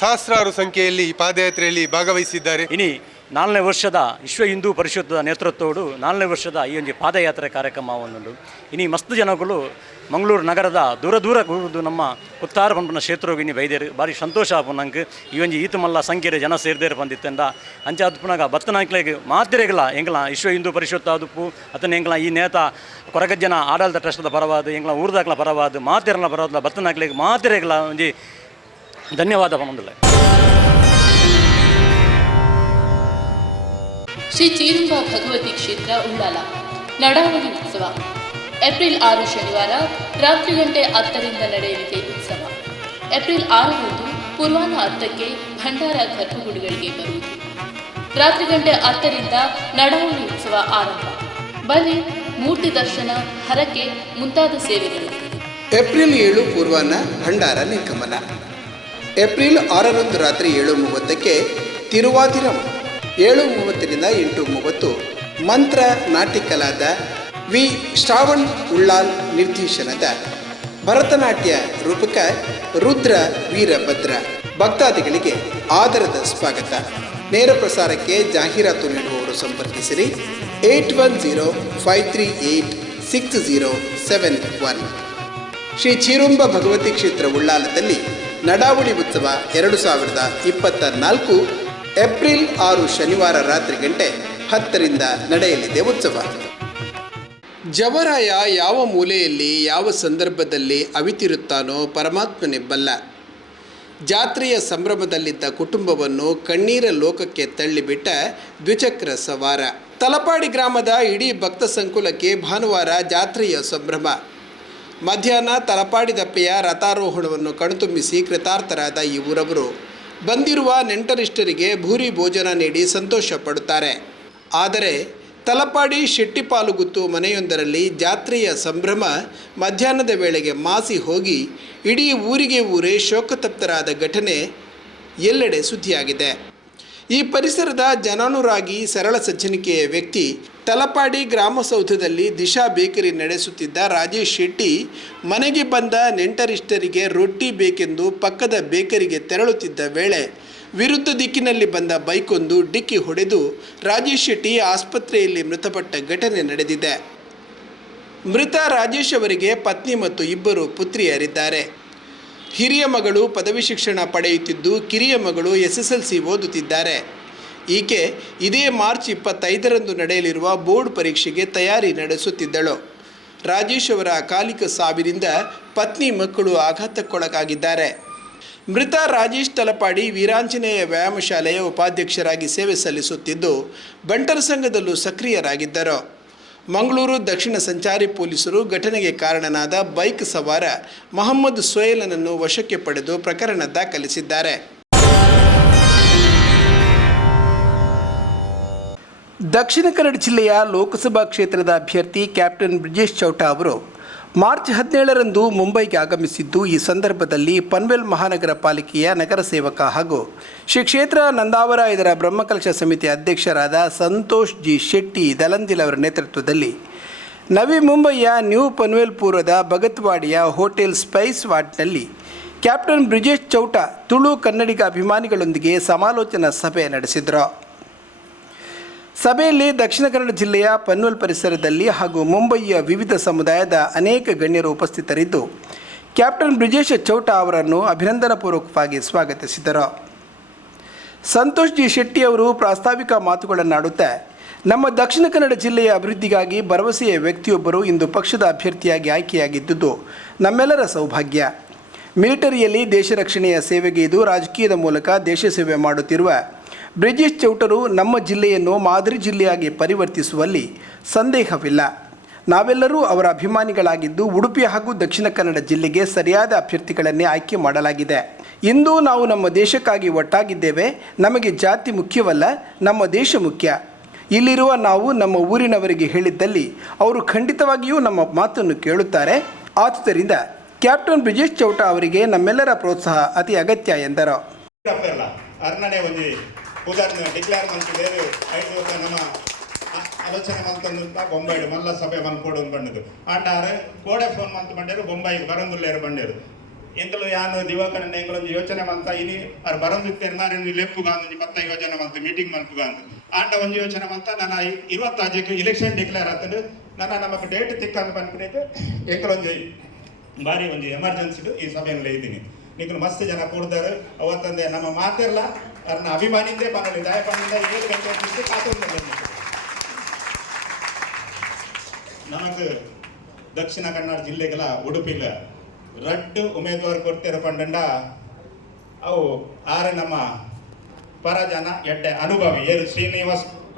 ಸಹಸ್ರಾರು ಸಂಖ್ಯೆಯಲ್ಲಿ ಪಾದಯಾತ್ರೆಯಲ್ಲಿ ಭಾಗವಹಿಸಿದ್ದಾರೆ. ಇನಿ 4ನೇ ವರ್ಷದ ವಿಶ್ವ ಹಿಂದೂ ಪರಿಷತ್ದ ನೇತೃತ್ವಡು 4ನೇ ವರ್ಷದ ಈ ಒಂದು ಪಾದಯಾತ್ರೆ ಕಾರ್ಯಕ್ರಮವನ್ನು ಇನಿ ಮಸ್ತ್ ಜನಗಳು ಮಂಗಳೂರು ನಗರದ ದೂರ ಕೂಡುದು ನಮ್ಮ ಕುತ್ತಾರ ಪಂಪನ ಕ್ಷೇತ್ರಕ್ಕೆ ಇನಿ ಬೈದೇರು ಭಾರಿ ಸಂತೋಷ ಆಪುನಂಗೆ ಈ ಒಂದು ಈತ ಮಲ್ಲ ಸಂಖ್ಯೆ ಜನ ಸೇರಿದೇರು ಬಂದಿತ್ತಂದ ಅಂಚೆ ಅದ್ಪುನಾಗ ಬತ್ತನಾಕ್ಲೆಗೆ ಮಾತಿರೆಗಲ ಎಂಗ್ಲ ವಿಶ್ವ ಹಿಂದೂ ಪರಿಷತ್ ಆದುಪ್ಪು ಅತನ ಎಂಗ್ಲ ಈ ನೇತ ಕೊರಗಜ್ಜನ ಆಡಳಿತ ಟ್ರಸ್ಟದ ಪರವಾದ ಎಂಗ್ಲ ಊರ್ದಾಕ್ಲ ಪರವಾದ ಮಾತಿರಲ ಪರವಾದ ಬತ್ತನಾಕ್ಲೆಗೆ ಮಾತಿರೆಗಲ ಒಂಜಿ ಧನ್ಯವಾದ ಪಂದಿಲ್ಲ. ಶ್ರೀ ಚೀರುಂಬ ಭಗವತಿ ಕ್ಷೇತ್ರ ಉಳ್ಳಾಲ ನಡಾವಳಿ ಉತ್ಸವ ಏಪ್ರಿಲ್ 6 ಶನಿವಾರ ರಾತ್ರಿ ಗಂಟೆ 10ರಿಂದ ನಡೆಯಲಿದೆ ಉತ್ಸವ. ಏಪ್ರಿಲ್ 6ರಂದು ಪೂರ್ವಾಹ್ನ 10ಕ್ಕೆ ಭಂಡಾರ ಗರ್ಭಗುಡಿಗಳಿಗೆ ಬರುವುದು. ರಾತ್ರಿ ಗಂಟೆ 10ರಿಂದ ನಡಾವಳಿ ಉತ್ಸವ ಆರಂಭ. ಬಲಿ, ಮೂರ್ತಿ ದರ್ಶನ, ಹರಕೆ ಮುಂತಾದ ಸೇವೆಗಳು. ಏಪ್ರಿಲ್ 7 ಪೂರ್ವಾಹ್ನ ಭಂಡಾರ ನಿರ್ಗಮನ. ಏಪ್ರಿಲ್ 6ರಂದು ರಾತ್ರಿ 7:30ಕ್ಕೆ ತಿರುವಾತಿರಂ. 7:30ರಿಂದ 8:30 ಮಂತ್ರ ನಾಟ್ಯಕಲಾದ ವಿ ಶ್ರಾವಣ್ ಉಳ್ಳಾಲ್ ನಿರ್ದೇಶನದ ಭರತನಾಟ್ಯ ರೂಪಕ ರುದ್ರ ವೀರಭದ್ರ. ಭಕ್ತಾದಿಗಳಿಗೆ ಆದರದ ಸ್ವಾಗತ. ನೇರ ಪ್ರಸಾರಕ್ಕೆ ಜಾಹೀರಾತು ನೀಡುವವರು ಸಂಪರ್ಕಿಸಿರಿ 8105386071. ಶ್ರೀ ಚೀರುಂಬ ಭಗವತಿ ಕ್ಷೇತ್ರ ಉಳ್ಳಾಲದಲ್ಲಿ ನಡಾವಳಿ ಉತ್ಸವ 2024 ಏಪ್ರಿಲ್ 6 ಶನಿವಾರ ರಾತ್ರಿ ಗಂಟೆ 10ರಿಂದ ನಡೆಯಲಿದೆ ಉತ್ಸವ. ಜವರಾಯ ಯಾವ ಮೂಲೆಯಲ್ಲಿ ಯಾವ ಸಂದರ್ಭದಲ್ಲಿ ಅವಿತಿರುತ್ತಾನೋ ಪರಮಾತ್ಮನೇ ಬಲ್ಲ. ಜಾತ್ರೆಯ ಸಂಭ್ರಮದಲ್ಲಿದ್ದ ಕುಟುಂಬವನ್ನು ಕಣ್ಣೀರ ಲೋಕಕ್ಕೆ ತಳ್ಳಿಬಿಟ್ಟ ದ್ವಿಚಕ್ರ ಸವಾರ. ತಲಪಾಡಿ ಗ್ರಾಮದ ಇಡೀ ಭಕ್ತ ಸಂಕುಲಕ್ಕೆ ಭಾನುವಾರ ಜಾತ್ರೆಯ ಸಂಭ್ರಮ. ಮಧ್ಯಾಹ್ನ ತಲಪಾಡಿ ದಪ್ಪೆಯ ರಥಾರೋಹಣವನ್ನು ಕಣ್ತುಂಬಿಸಿ ಕೃತಾರ್ಥರಾದ ಈ ಊರವರು ಬಂದಿರುವ ನೆಂಟರಿಷ್ಟರಿಗೆ ಭೂರಿ ಭೋಜನ ನೀಡಿ ಸಂತೋಷ ಪಡುತ್ತಾರೆ. ಆದರೆ ತಲಪಾಡಿ ಶೆಟ್ಟಿಪಾಲುಗುತ್ತು ಮನೆಯೊಂದರಲ್ಲಿ ಜಾತ್ರೆಯ ಸಂಭ್ರಮ ಮಧ್ಯಾಹ್ನದ ವೇಳೆಗೆ ಮಾಸಿ ಹೋಗಿ ಇಡೀ ಊರಿಗೆ ಊರೇ ಶೋಕತಪ್ತರಾದ ಘಟನೆ ಎಲ್ಲೆಡೆ ಸುದ್ದಿಯಾಗಿದೆ. ಈ ಪರಿಸರದ ಜನಾನುರಾಗಿ ಸರಳ ಸಜ್ಜನಿಕೆಯ ವ್ಯಕ್ತಿ ತಲಪಾಡಿ ಗ್ರಾಮಸೌಧದಲ್ಲಿ ದಿಶಾ ಬೇಕರಿ ನಡೆಸುತ್ತಿದ್ದ ರಾಜೇಶ್ ಶೆಟ್ಟಿ ಮನೆಗೆ ಬಂದ ನೆಂಟರಿಷ್ಟರಿಗೆ ರೊಟ್ಟಿ ಬೇಕೆಂದು ಪಕ್ಕದ ಬೇಕರಿಗೆ ತೆರಳುತ್ತಿದ್ದ ವೇಳೆ ವಿರುದ್ಧ ದಿಕ್ಕಿನಲ್ಲಿ ಬಂದ ಬೈಕೊಂದು ಡಿಕ್ಕಿ ಹೊಡೆದು ರಾಜೇಶ್ ಶೆಟ್ಟಿ ಆಸ್ಪತ್ರೆಯಲ್ಲಿ ಮೃತಪಟ್ಟ ಘಟನೆ ನಡೆದಿದೆ. ಮೃತ ರಾಜೇಶ್ ಅವರಿಗೆ ಪತ್ನಿ ಮತ್ತು 2 ಪುತ್ರಿಯರಿದ್ದಾರೆ. ಹಿರಿಯ ಮಗಳು ಪದವಿ ಶಿಕ್ಷಣ ಪಡೆಯುತ್ತಿದ್ದು ಕಿರಿಯ ಮಗಳು SSLC ಓದುತ್ತಿದ್ದಾರೆ. ಈಕೆ ಇದೇ ಮಾರ್ಚ್ 25ರಂದು ನಡೆಯಲಿರುವ ಬೋರ್ಡ್ ಪರೀಕ್ಷೆಗೆ ತಯಾರಿ ನಡೆಸುತ್ತಿದ್ದಳು. ರಾಜೇಶ್ ಅವರ ಅಕಾಲಿಕ ಸಾವಿನಿಂದ ಪತ್ನಿ ಮಕ್ಕಳು ಆಘಾತಕ್ಕೊಳಗಾಗಿದ್ದಾರೆ. ಮೃತ ರಾಜೇಶ್ ತಲಪಾಡಿ ವೀರಾಂಜನೇಯ ವ್ಯಾಯಾಮ ಶಾಲೆಯ ಉಪಾಧ್ಯಕ್ಷರಾಗಿ ಸೇವೆ ಸಲ್ಲಿಸುತ್ತಿದ್ದು ಬಂಟರ ಸಂಘದಲ್ಲೂ ಸಕ್ರಿಯರಾಗಿದ್ದರು. ಮಂಗಳೂರು ದಕ್ಷಿಣ ಸಂಚಾರಿ ಪೊಲೀಸರು ಘಟನೆಗೆ ಕಾರಣನಾದ ಬೈಕ್ ಸವಾರ ಮೊಹಮ್ಮದ್ ಸೊಯೇಲನನ್ನು ವಶಕ್ಕೆ ಪಡೆದು ಪ್ರಕರಣ ದಾಖಲಿಸಿದ್ದಾರೆ. ದಕ್ಷಿಣ ಕನ್ನಡ ಜಿಲ್ಲೆಯ ಲೋಕಸಭಾ ಕ್ಷೇತ್ರದ ಅಭ್ಯರ್ಥಿ ಕ್ಯಾಪ್ಟನ್ ಬ್ರಿಜೇಶ್ ಚೌಟ ಅವರು ಮಾರ್ಚ್ 17ರಂದು ಮುಂಬೈಗೆ ಆಗಮಿಸಿದ್ದು, ಈ ಸಂದರ್ಭದಲ್ಲಿ ಪನ್ವೇಲ್ ಮಹಾನಗರ ಪಾಲಿಕೆಯ ನಗರ ಸೇವಕ ಹಾಗೂ ಶ್ರೀ ಕ್ಷೇತ್ರ ನಂದಾವರ ಇದರ ಬ್ರಹ್ಮಕಲಶ ಸಮಿತಿ ಅಧ್ಯಕ್ಷರಾದ ಸಂತೋಷ್ ಜಿ ಶೆಟ್ಟಿ ದಲಂದಿಲ್ ಅವರ ನೇತೃತ್ವದಲ್ಲಿ ನವಿ ಮುಂಬಯಿಯ ನ್ಯೂ ಪನ್ವೇಲ್ ಪೂರ್ವದ ಭಗತ್ವಾಡಿಯ ಹೋಟೆಲ್ ಸ್ಪೈಸ್ ವಾರ್ಡ್ನಲ್ಲಿ ಕ್ಯಾಪ್ಟನ್ ಬ್ರಿಜೇಶ್ ಚೌಟ ತುಳು ಕನ್ನಡಿಗ ಅಭಿಮಾನಿಗಳೊಂದಿಗೆ ಸಮಾಲೋಚನಾ ಸಭೆ ನಡೆಸಿದರು. ಸಭೆಯಲ್ಲಿ ದಕ್ಷಿಣ ಕನ್ನಡ ಜಿಲ್ಲೆಯ ಪನ್ವೇಲ್ ಪರಿಸರದಲ್ಲಿ ಹಾಗೂ ಮುಂಬಯಿಯ ವಿವಿಧ ಸಮುದಾಯದ ಅನೇಕ ಗಣ್ಯರು ಉಪಸ್ಥಿತರಿದ್ದು ಕ್ಯಾಪ್ಟನ್ ಬ್ರಿಜೇಶ್ ಚೌಟ ಅವರನ್ನು ಅಭಿನಂದನಾಪೂರ್ವಕವಾಗಿ ಸ್ವಾಗತಿಸಿದರು. ಸಂತೋಷ್ ಜಿ ಶೆಟ್ಟಿ ಅವರು ಪ್ರಾಸ್ತಾವಿಕ ಮಾತುಗಳನ್ನಾಡುತ್ತಾ, ನಮ್ಮ ದಕ್ಷಿಣ ಕನ್ನಡ ಜಿಲ್ಲೆಯ ಅಭಿವೃದ್ಧಿಗಾಗಿ ಭರವಸೆಯ ವ್ಯಕ್ತಿಯೊಬ್ಬರು ಇಂದು ಪಕ್ಷದ ಅಭ್ಯರ್ಥಿಯಾಗಿ ಆಯ್ಕೆಯಾಗಿದ್ದುದು ನಮ್ಮೆಲ್ಲರ ಸೌಭಾಗ್ಯ. ಮಿಲಿಟರಿಯಲ್ಲಿ ದೇಶ ರಕ್ಷಣೆಯ ಸೇವೆಗೆ ಇದು ರಾಜಕೀಯದ ಮೂಲಕ ದೇಶ ಸೇವೆ ಮಾಡುತ್ತಿರುವ ಬ್ರಿಜೇಶ್ ಚೌಟರು ನಮ್ಮ ಜಿಲ್ಲೆಯನ್ನು ಮಾದರಿ ಜಿಲ್ಲೆಯಾಗಿ ಪರಿವರ್ತಿಸುವಲ್ಲಿ ಸಂದೇಹವಿಲ್ಲ. ನಾವೆಲ್ಲರೂ ಅವರ ಅಭಿಮಾನಿಗಳಾಗಿದ್ದು ಉಡುಪಿ ಹಾಗೂ ದಕ್ಷಿಣ ಕನ್ನಡ ಜಿಲ್ಲೆಗೆ ಸರಿಯಾದ ಅಭ್ಯರ್ಥಿಗಳನ್ನೇ ಆಯ್ಕೆ ಮಾಡಲಾಗಿದೆ. ಇಂದು ನಾವು ನಮ್ಮ ದೇಶಕ್ಕಾಗಿ ಒಟ್ಟಾಗಿದ್ದೇವೆ. ನಮಗೆ ಜಾತಿ ಮುಖ್ಯವಲ್ಲ, ನಮ್ಮ ದೇಶ ಮುಖ್ಯ. ಇಲ್ಲಿರುವ ನಾವು ನಮ್ಮ ಊರಿನವರಿಗೆ ಹೇಳಿದ್ದಲ್ಲಿ ಅವರು ಖಂಡಿತವಾಗಿಯೂ ನಮ್ಮ ಮಾತನ್ನು ಕೇಳುತ್ತಾರೆ. ಆದುದರಿಂದ ಕ್ಯಾಪ್ಟನ್ ಬ್ರಿಜೇಶ್ ಚೌಟ ಅವರಿಗೆ ನಮ್ಮೆಲ್ಲರ ಪ್ರೋತ್ಸಾಹ ಅತಿ ಅಗತ್ಯ ಎಂದರು. ಉದಾಹರಣೆ ಡಿಕ್ಲೇರ್ ಮಾಡ್ತಿದ್ದೇವೆ 5 ವರ್ಷ ನಮ್ಮ ಆಲೋಚನೆ ಮಂತಂದು ಬೊಂಬಾಯಿ ಮಲ್ಲ ಸಭೆ ಮಲ್ಕೊಡು ಬಂಡದು ಆಂಡಾರೆ ಕೋಡೆ ಫೋನ್ ಮಂತ್ ಬಂಡೇರು ಬೊಂಬಾಯಿಗೆ ಬರಂದುಲ್ಲೇರು ಬಂಡೇರು ಎಂಕಲು ಯಾನು ದಿವಾಕರಣ ಎಂಗಳೊಂದು ಯೋಚನೆ ಮಂತ ಇನಿ ಅವ್ರು ಬರಂದಿತ್ತೇರು ನಾನು ಲೆಪ್ಪುಗಾಂದು 10 ಯೋಜನೆ ಮಂತ ಮೀಟಿಂಗ್ ಮಲ್ಪುಗಾಂದು ಆಂಡ ಒಂದು ಯೋಚನೆ ಮಂತ ನಾನು 20 ಇಲೆಕ್ಷನ್ ಡಿಕ್ಲೇರ್ ಆಗ್ತದೆ ನಾನು ನಮಗೆ ಡೇಟ್ ತಿಕ್ಕಂದು ಬಂದ್ಬಿಟ್ಟು ಎಂಕಲೊಂದು ಭಾರಿ ಒಂದು ಎಮರ್ಜೆನ್ಸಿದು ಈ ಸಭೆಯಲ್ಲಿ ಇದ್ದೀನಿ. ನೀವು ಮಸ್ತ್ ಜನ ಕೂಡ್ದಾರೆ. ಅವತ್ತಂದೆ ನಮ್ಮ ಮಾತೆಲ್ಲ ಅವ್ರನ್ನ ಅಭಿಮಾನಿಂದೇ ಬಂದಲ್ಲಿ ದಯಪಂಡಿಂದ 7 ಗಂಟೆ ಕಾತೊಂದು ನಮಗೆ ದಕ್ಷಿಣ ಕನ್ನಡ ಜಿಲ್ಲೆಗಳ ಉಡುಪಿಗ ರಡ್ಡು ಉಮೇದುವಾರ ಕೊಡ್ತಿರೋ ಪಂಡ ಅವು ಆರು ನಮ್ಮ ಪರಜನ ಎಡ್ಡೆ ಅನುಭವಿ ಏರು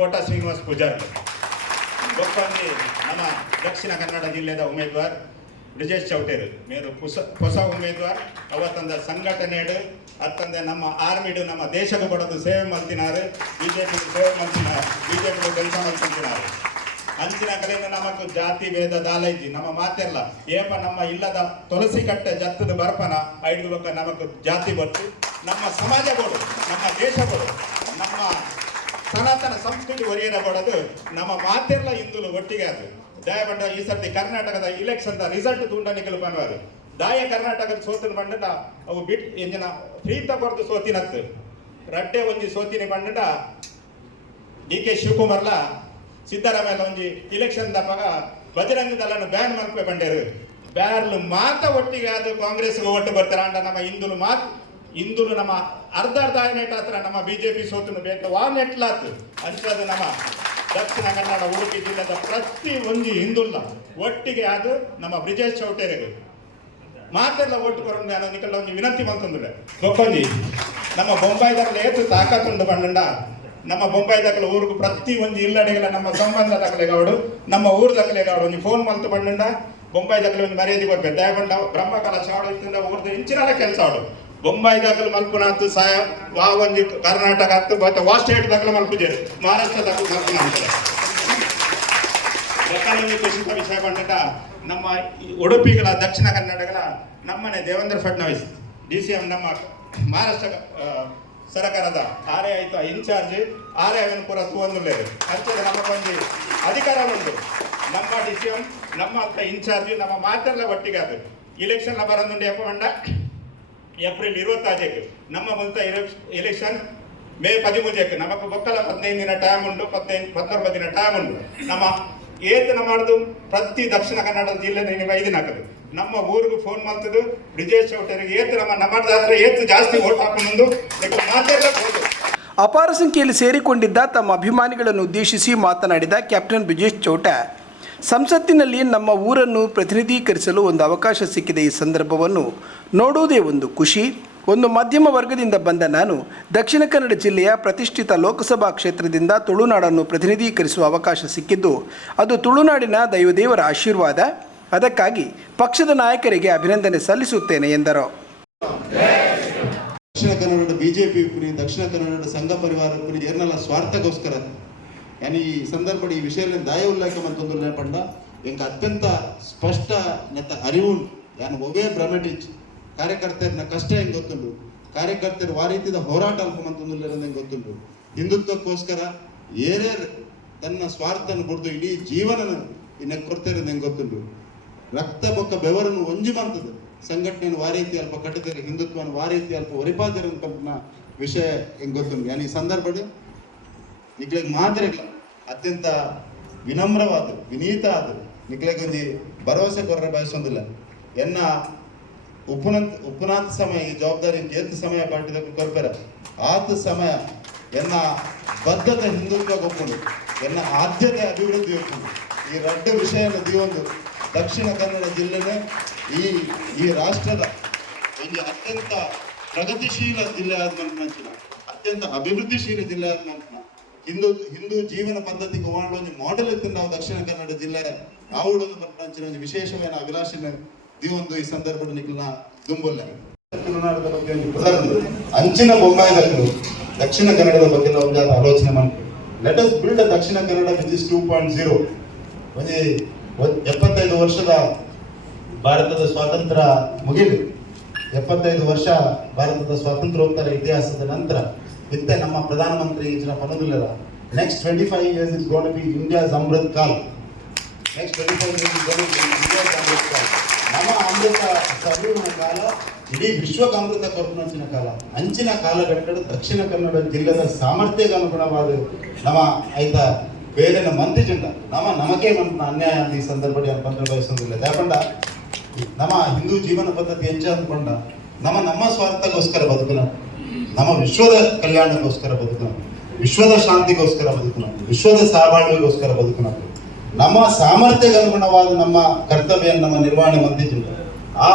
ಕೋಟ ಶ್ರೀನಿವಾಸ್ ಪೂಜಾರಿ ಗೊತ್ತಂದು ನಮ್ಮ ದಕ್ಷಿಣ ಕನ್ನಡ ಜಿಲ್ಲೆದ ಉಮೇದುವಾರ ಬ್ರಿಜೇಶ್ ಚೌಟೇರು ಮೇರು ಹೊಸ ಉಮೇದುವಾರ ಅವತ್ತಂದ ಸಂಘಟನೆಡು ಅತ್ತಂದೆ ನಮ್ಮ ಆರ್ಮಿಡು ನಮ್ಮ ದೇಶಕ್ಕೆ ಕೊಡೋದು ಸೇವೆ ಮಾಡ್ತಿನಾರು, ಬಿಜೆಪಿ ಸೇವೆ ಮಾಡ್ತಿನಾರು, ಬಿಜೆಪಿ ಕೆಲಸ ಮಾಡ್ತಿನಾರು. ಅಂಚಿನ ಕಡೆಯಿಂದ ನಮಗೂ ಜಾತಿ ಭೇದ ದಾಲೈಜಿ ನಮ್ಮ ಮಾತೆಲ್ಲ ಏಪ ನಮ್ಮ ಇಲ್ಲದ ತುಳಸಿ ಕಟ್ಟೆ ಜತ್ತದ ಬರ್ಪನ ಐಡ್ಲುಕ ನಮಗೂ ಜಾತಿ ಬತ್ತು ನಮ್ಮ ಸಮಾಜ ಕೊಡು, ನಮ್ಮ ದೇಶ ಕೊಡು, ನಮ್ಮ ಸನಾತನ ಸಂಸ್ಕೃತಿ ಒರಿಯರ ಕೊಡೋದು ನಮ್ಮ ಮಾತೆಲ್ಲ ಹಿಂದೂಲು ಒಟ್ಟಿಗೆ ಅದು ದಯಪಂಡ. ಈ ಸರ್ತಿ ಕರ್ನಾಟಕದ ಇಲೆಕ್ಷನ್ ರಿಸಲ್ಟ್ ತುಂಡನಿಕಲು ಬಂದವರು ದಾಯ ಕರ್ನಾಟಕದ ಸೋತಿನ ಬಂಡ ಅವು ಬಿಟ್ ಎಂಜಿನ ಪ್ರೀತ ಬರ್ದು ಸೋತಿನತ್ತು ರಡ್ಡೆ ಒಂಜಿ ಸೋತಿನಿ ಬಂಡ DK ಶಿವಕುಮಾರ್ಲ ಸಿದ್ದರಾಮಯ್ಯ ಒಂಜಿ election ದಪ್ಪಾಗ Bajrang ದಳನ್ನು ban Malpe ಬಂಡೇರು barrel ಮಾತ ಒಟ್ಟಿಗೆ ಅದು ಕಾಂಗ್ರೆಸ್ಗೆ ಒಟ್ಟು ಬರ್ತಾರೆ ಅಂಡ ನಮ್ಮ ಹಿಂದುಲು ನಮ್ಮ ಅರ್ಧ ನೆಟ್ ಹತ್ರ ನಮ್ಮ ಬಿಜೆಪಿ ಸೋತನು ಬೇಕು ವಾ ನೆಟ್ಲಾತು ಅಂಚದು ನಮ್ಮ ದಕ್ಷಿಣ ಕನ್ನಡ ಉಡುಪಿ ಜಿಲ್ಲೆದ ಪ್ರತಿ ಒಂಜಿ ಹಿಂದುಲ್ಲ ಒಟ್ಟಿಗೆ ಅದು ನಮ್ಮ ಬ್ರಿಜೇಶ್ ಚೌಟೇರಿಗೆ ಮಾತೆಲ್ಲ ಓಟು ಕೊರಂದೆ ಅನ್ನೋ ನಿಕಲ್ಲ ಒಂಜಿ ವಿನಂತಿ ಬಂತಂದ್ರೆ ಗೊಕ್ಕೊಂಜಿ ನಮ್ಮ ಬೊಂಬಾಯಿದಾಗಲ ಏತು ತಾಕತ್ತುಂಡು ಬಂಡ ನಮ್ಮ ಬೊಂಬಾಯಿದಾಗಲ ಊರಿಗೆ ಪ್ರತಿ ಒಂಜಿ ಇಲ್ಲಡೆಗಳ ನಮ್ಮ ಸಂಬಂಧ ದಾಖಲೆಗಾವಡು ನಮ್ಮ ಊರು ದಾಖಲೆಗಾವಡು ಒಂಜಿ ಫೋನ್ ಮಲ್ತು ಬಂಡ ಬೊಂಬಾಯಿದಾಗಲ ಒಂದು ಮರ್ಯಾದೆ ಕೊಡ್ಬೇಕು ದಯಗೊಂಡ ಬ್ರಹ್ಮಕಲಶ ಆಡೋದ್ರಿಂದ ಊರ್ದು ಇಂಚಿನ ಕೆಲಸ ಆಡು ಬೊಂಬಾಯಿ ದಾಖಲು ಮಲ್ಪುನಾತು ಸಹ ವಾ ಒಂಜಿ ಕರ್ನಾಟಕ ಹತ್ತು ಮತ್ತೆ ವಾ ಸ್ಟೇಟ್ ದಾಖಲು ಮಲ್ಪುಜೇರು ಮಹಾರಾಷ್ಟ್ರ ದಾಖಲು ಮಲ್ಪುನಾಗ್ತದೆ ಖುಷಿತ ವಿಷಯ ಬಂಡ ನಮ್ಮ ಉಡುಪಿಗಳ ದಕ್ಷಿಣ ಕನ್ನಡಗಳ ನಮ್ಮನೆ ದೇವೇಂದ್ರ ಫಡ್ನವೀಸ್ DCM ನಮ್ಮ ಮಹಾರಾಷ್ಟ್ರ ಸರ್ಕಾರದ ಆರೇ ಆಯ್ತು ಇನ್ಚಾರ್ಜ್ ಆರೇ ಅವನು ಪೂರ ತೂವೊಂದುಲ್ಲೇರು ಅಂಚದ ನಮಗೊಂದು ಅಧಿಕಾರ ಉಂಟು ನಮ್ಮ DCM ನಮ್ಮ ಅಂತ ಇನ್ಚಾರ್ಜ್ ನಮ್ಮ ಮಾತೆಲ್ಲ ಒಟ್ಟಿಗೆ ಅದು ಇಲೆಕ್ಷನ್ ಬರೋದುಂಡು ಎಪ್ಪ ಬಂಡ ಏಪ್ರಿಲ್ 26 ನಮ್ಮ ಮುಂತ ಎಲೆಕ್ಷನ್ ಮೇ 13 ನಮకు ಬೊಕ್ಕಲ 15 ದಿನ ಟೈಮ್ ಉಂಟು 19 ದಿನ ಟೈಮ್ ಉಂಟು ನಮ್ಮ ಏತನ ಮಾಡುದು ಪ್ರತಿ ದಕ್ಷಿಣ ಕನ್ನಡ ಜಿಲ್ಲೆ 5 ದಿನ ಹಾಕದು ನಮ್ಮ ಊರಿಗೂ ಫೋನ್ ಮಾಡ್ತದ್ದು ಬ್ರಿಜೇಶ್ ಚೌಟರಿಗೆ ಏತು ನಮ್ಮದಾದ್ರೆ ಏತು ಜಾಸ್ತಿ ಓಟ್ ಹಾಕೊಂಡು ಮಾತಾಡಬಹುದು. ಅಪಾರ ಸಂಖ್ಯೆಯಲ್ಲಿ ಸೇರಿಕೊಂಡಿದ್ದ ತಮ್ಮ ಅಭಿಮಾನಿಗಳನ್ನು ಉದ್ದೇಶಿಸಿ ಮಾತನಾಡಿದ ಕ್ಯಾಪ್ಟನ್ ಬ್ರಿಜೇಶ್ ಚೌಟ ಸಂಸತ್ತಿನಲ್ಲಿ ನಮ್ಮ ಊರನ್ನು ಪ್ರತಿನಿಧೀಕರಿಸಲು ಒಂದು ಅವಕಾಶ ಸಿಕ್ಕಿದೆ. ಈ ಸಂದರ್ಭವನ್ನು ನೋಡುವುದೇ ಒಂದು ಖುಷಿ. ಒಂದು ಮಧ್ಯಮ ವರ್ಗದಿಂದ ಬಂದ ನಾನು ದಕ್ಷಿಣ ಕನ್ನಡ ಜಿಲ್ಲೆಯ ಪ್ರತಿಷ್ಠಿತ ಲೋಕಸಭಾ ಕ್ಷೇತ್ರದಿಂದ ತುಳುನಾಡನ್ನು ಪ್ರತಿನಿಧೀಕರಿಸುವ ಅವಕಾಶ ಸಿಕ್ಕಿದ್ದು ಅದು ತುಳುನಾಡಿನ ದೈವದೇವರ ಆಶೀರ್ವಾದ. ಅದಕ್ಕಾಗಿ ಪಕ್ಷದ ನಾಯಕರಿಗೆ ಅಭಿನಂದನೆ ಸಲ್ಲಿಸುತ್ತೇನೆ ಎಂದರು. ದಕ್ಷಿಣ ಕನ್ನಡ ಬಿಜೆಪಿ ಉಪ್ಪುನಿ ದಕ್ಷಿಣ ಕನ್ನಡ ಸಂಘ ಪರಿವಾರ ಉಪ್ಪುನಿ ಏರ್ನಲ್ಲ ಸ್ವಾರ್ಥಗೋಸ್ಕರ ಯಾನಿ ಈ ಸಂದರ್ಭ ಈ ವಿಷಯ ದಾಯ ಉಲ್ಲೇಖ ಮಂತೊಂದು ಪಂಡ ಎಂಕ ಅತ್ಯಂತ ಸ್ಪಷ್ಟ ನೆತ್ತ ಅರಿವು ಯಾನು ಒವೇ ಭ್ರಮೆಟಿಚ್ ಕಾರ್ಯಕರ್ತರ ಕಷ್ಟ ಹೆಂಗೆ ಗೊತ್ತುಂಟು, ಕಾರ್ಯಕರ್ತರ ಆ ರೀತಿಯ ಹೋರಾಟ ಅಲ್ಪ ಮಂತೊಂದು ಗೊತ್ತುಂಟು. ಹಿಂದುತ್ವಕ್ಕೋಸ್ಕರ ಏರೇರ್ ತನ್ನ ಸ್ವಾರ್ಥನ ಬಿಡ್ದು ಇಡೀ ಜೀವನನ ಇನ್ನ ಕೊಡ್ತಿರೋದು ಹೆಂಗೆ ಗೊತ್ತುಂಟು. ರಕ್ತ ಬೊಕ್ಕ ಬೆವರನ್ನು ಒಂಜಿ ಮಂತದ್ದು ಸಂಘಟನೆಯನ್ನು ಆ ರೀತಿ ಅಲ್ಪ ಕಟ್ಟಿದ್ದಾರೆ, ಹಿಂದುತ್ವವನ್ನು ಆ ರೀತಿ ಅಲ್ಪ ಒರಿಪಾದಿರೋಂಥ ವಿಷಯ ಹೆಂಗೆ ಗೊತ್ತುಂಟು. ಯಾನು ಈ ಸಂದರ್ಭ ನಿಕ್ಲೆಗೆ ಮಾತ್ರ ಇಲ್ಲ, ಅತ್ಯಂತ ವಿನಮ್ರವಾದ ವಿನೀತ ಆದರು ನಿಕ್ಲೆಗೆ ಒಂದು ಭರವಸೆ ಕೊರ್ರೆ ಬಯಸೋದಿಲ್ಲ. ಎನ್ನ ಉಪುನಾಥ ಸಮಯ ಈ ಜವಾಬ್ದಾರಿ ಎತ್ತು ಸಮಯ ಪಾಟಿದ ಕೊರ್ಪೆರ ಆತ ಸಮಯ ಎನ್ನ ಬದ್ಧತೆ ಹಿಂದುತ್ವ ಒಪ್ಪುಂಡು, ಎನ್ನ ಆದ್ಯತೆ ಅಭಿವೃದ್ಧಿ ಒಪ್ಪುಂಡು. ಈ ರಡ್ಡ ವಿಷಯನ ದಿವೊಂದು ದಕ್ಷಿಣ ಕನ್ನಡ ಜಿಲ್ಲೆನೇ ಈ ರಾಷ್ಟ್ರದ ಒಂದು ಅತ್ಯಂತ ಪ್ರಗತಿಶೀಲ ಜಿಲ್ಲೆ ಆದ ನಂತರ ಅತ್ಯಂತ ಅಭಿವೃದ್ಧಿಶೀಲ ಜಿಲ್ಲೆ ಆದ ನಂತರ ಹಿಂದೂ ಜೀವನ ಪದ್ಧತಿಗೆ ಹೋಗಲು ಒಂದು ಮಾಡೆಲ್ ಇತ್ತು. ನಾವು ದಕ್ಷಿಣ ಕನ್ನಡ ಜಿಲ್ಲೆ ಆವಡೊಂದು ಬರ್ಪಂಚಿನ ಒಂದು ವಿಶೇಷమైన ಅಭಿಲಾಷೆನ ದಿವೊಂದು ಈ ಸಂದರ್ಭದ ನಿಖಿಲ್ನ ದುಂಬಲ್ಲ ತುಳುನಾಡದ ಬಗ್ಗೆ ಒಂದು ಉದಾಹರಣೆ ಅಂಚಿನ ಬೊಂಬಾಯಿದಕ್ಕೂ ದಕ್ಷಿಣ ಕನ್ನಡದ ಬಗ್ಗೆ ಒಂದು ಆಲೋಚನೆ ಮಾಡ್ತೀವಿ. Let us build Dakshina Kannada which is 2.0. ಒಂದು 75 ವರ್ಷದ ಭಾರತದ ಸ್ವಾತಂತ್ರ್ಯ ಮುಗಿಲಿ, 75 ವರ್ಷ ಭಾರತದ ಸ್ವಾತಂತ್ರ್ಯೋತ್ತರ ಇತಿಹಾಸದ ನಂತರ ಇತ್ತೆ ನಮ್ಮ ಪ್ರಧಾನಮಂತ್ರಿ ಇದನ್ನ ಪನ್ನೋದಿಲ್ಲ. Next 25 years is going to be India's Amrit Kaal. Next 25 years is going to be India's Amrit Kaal. ನಮ್ಮ ಅಮೃತ ಸಂಪೂರ್ಣ ಕಾಲ ಇಡೀ ವಿಶ್ವಕ್ಕೆ ಅಮೃತ ಕೊರಪುನಂಚಿನ ಕಾಲ. ಅಂಚಿನ ಕಾಲಘಟ್ಟದ ದಕ್ಷಿಣ ಕನ್ನಡ ಜಿಲ್ಲೆಯ ಸಾಮರ್ಥ್ಯಕ್ಕೆ ಅನುಗುಣವಾದ ನಮ್ಮ ಆಯ್ತ ಬೇರೆ ಮಂತ್ರಿ ಜನ ನಮಗೆ ಅನ್ಯಾಯ ಈ ಸಂದರ್ಭದಲ್ಲಿ ಅನ್ಕೊಂಡ್ರೆ ಬಯಸೋದಿಲ್ಲ. ಯಾಕಂಡ ನಮ್ಮ ಹಿಂದೂ ಜೀವನ ಪದ್ಧತಿ ಹೆಚ್ಚು ಅಂದ್ಕೊಂಡ ನಮ್ಮ ಸ್ವಾರ್ಥಕ್ಕೋಸ್ಕರ ಬದುಕುನ, ನಮ್ಮ ವಿಶ್ವದ ಕಲ್ಯಾಣಕ್ಕೋಸ್ಕರ ಬದುಕುನ, ವಿಶ್ವದ ಶಾಂತಿಗೋಸ್ಕರ ಬದುಕುನ, ವಿಶ್ವದ ಸಹಬಾಳ್ವೆಗೋಸ್ಕರ ಬದುಕುನ, ನಮ್ಮ ಸಾಮರ್ಥ್ಯಕ್ಕೆ ಅನುಗುಣವಾದ ನಮ್ಮ ಕರ್ತವ್ಯ ನಮ್ಮ ನಿರ್ವಹಣೆ ಮಂದಿಜಿಲ್ಲ. ಆ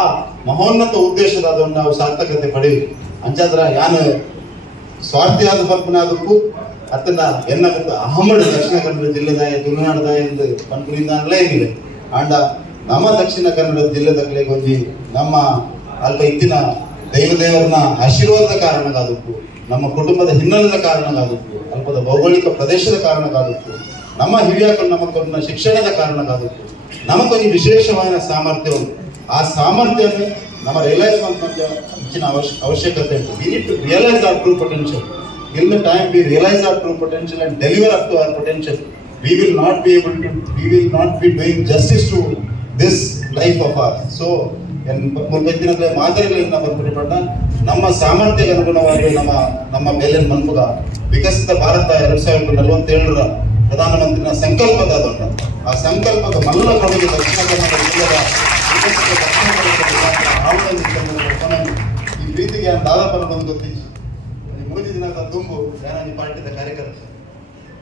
ಮಹೋನ್ನತ ಉದ್ದೇಶದ ಅದನ್ನು ನಾವು ಸಾರ್ಥಕತೆ ಪಡೆಯುದು ಅಂಚಾದ್ರ ಯಾನು ಸ್ವಾರ್ಥಿಯಾದ ಪಂಪನಾದಕ್ಕೂ ಅತ್ತನ ಎನ್ನ ಅಹಮಡ್ ದಕ್ಷಿಣ ಕನ್ನಡ ಜಿಲ್ಲೆದಾಯ ತುಳುನಾಡದಾಯ ಎಂದು ಪಂಪನಿಂದಲೇ ಏನಿದೆ ಆಂಡ ನಮ್ಮ ದಕ್ಷಿಣ ಕನ್ನಡ ಜಿಲ್ಲೆದಾಗಲೇ ಗೊಂಜಿ ನಮ್ಮ ಅಲ್ಪ ಇತ್ತಿನ ದೈವದೇವರನ್ನ ಆಶೀರ್ವಾದದ ಕಾರಣಕ್ಕಾದಕ್ಕೂ, ನಮ್ಮ ಕುಟುಂಬದ ಹಿನ್ನೆಲೆದ ಕಾರಣಕ್ಕಾದಕ್ಕೂ, ಅಲ್ಪದ ಭೌಗೋಳಿಕ ಪ್ರದೇಶದ ಕಾರಣಕ್ಕಾದಕ್ಕೂ, ನಮ್ಮ ಹಿರಿಯರು ನಮಗೊಂದು ಶಿಕ್ಷಣದ ಕಾರಣಕ್ಕಾದಕ್ಕೂ ನಮಗೊಂದು ವಿಶೇಷವಾದ ಸಾಮರ್ಥ್ಯ ಉಂಟು. ಆ ಸಾಮರ್ಥ್ಯವನ್ನು ನಮ್ಮ ರಿಯಲೈಸ್ ಮಾಡುವಂತ ಹೆಚ್ಚಿನ ಅವಶ್ಯಕತೆ ಉಂಟು. We need to realise our true potential. Till the time we realize our true potential and deliver up to our potential, we will not be doing justice to this life of ours. So ಮುಂದಿನ ಮಾದರಿಗಳಿಂದ ಬರ್ಪಟ್ಟ ನಮ್ಮ ಸಾಮರ್ಥ್ಯಕ್ಕೆ ಅನುಗುಣವಾಗಿ ನಮ್ಮ ಮೇಲಿನ ಮನ್ಮುಗ ವಿಕಸಿತ ಭಾರತ 2047ರ ಪ್ರಧಾನಮಂತ್ರಿನ ಸಂಕಲ್ಪದ ಅದೊಂಡ ಆ ಸಂಕಲ್ಪದ ಮಲ್ಲ ಕೊಡುಗೆ ದಕ್ಷಿಣ ಕನ್ನಡ ಜಿಲ್ಲೆಯ ವಿಕಸಿತ ಈ ಪ್ರೀತಿಗೆ ದಾದಾಪನ ಬಂದು ಗೊತ್ತಿದ್ದು 3 ದಿನದ ತುಂಬು ನಾನು ಪಾರ್ಟಿದ ಕಾರ್ಯಕರ್ತ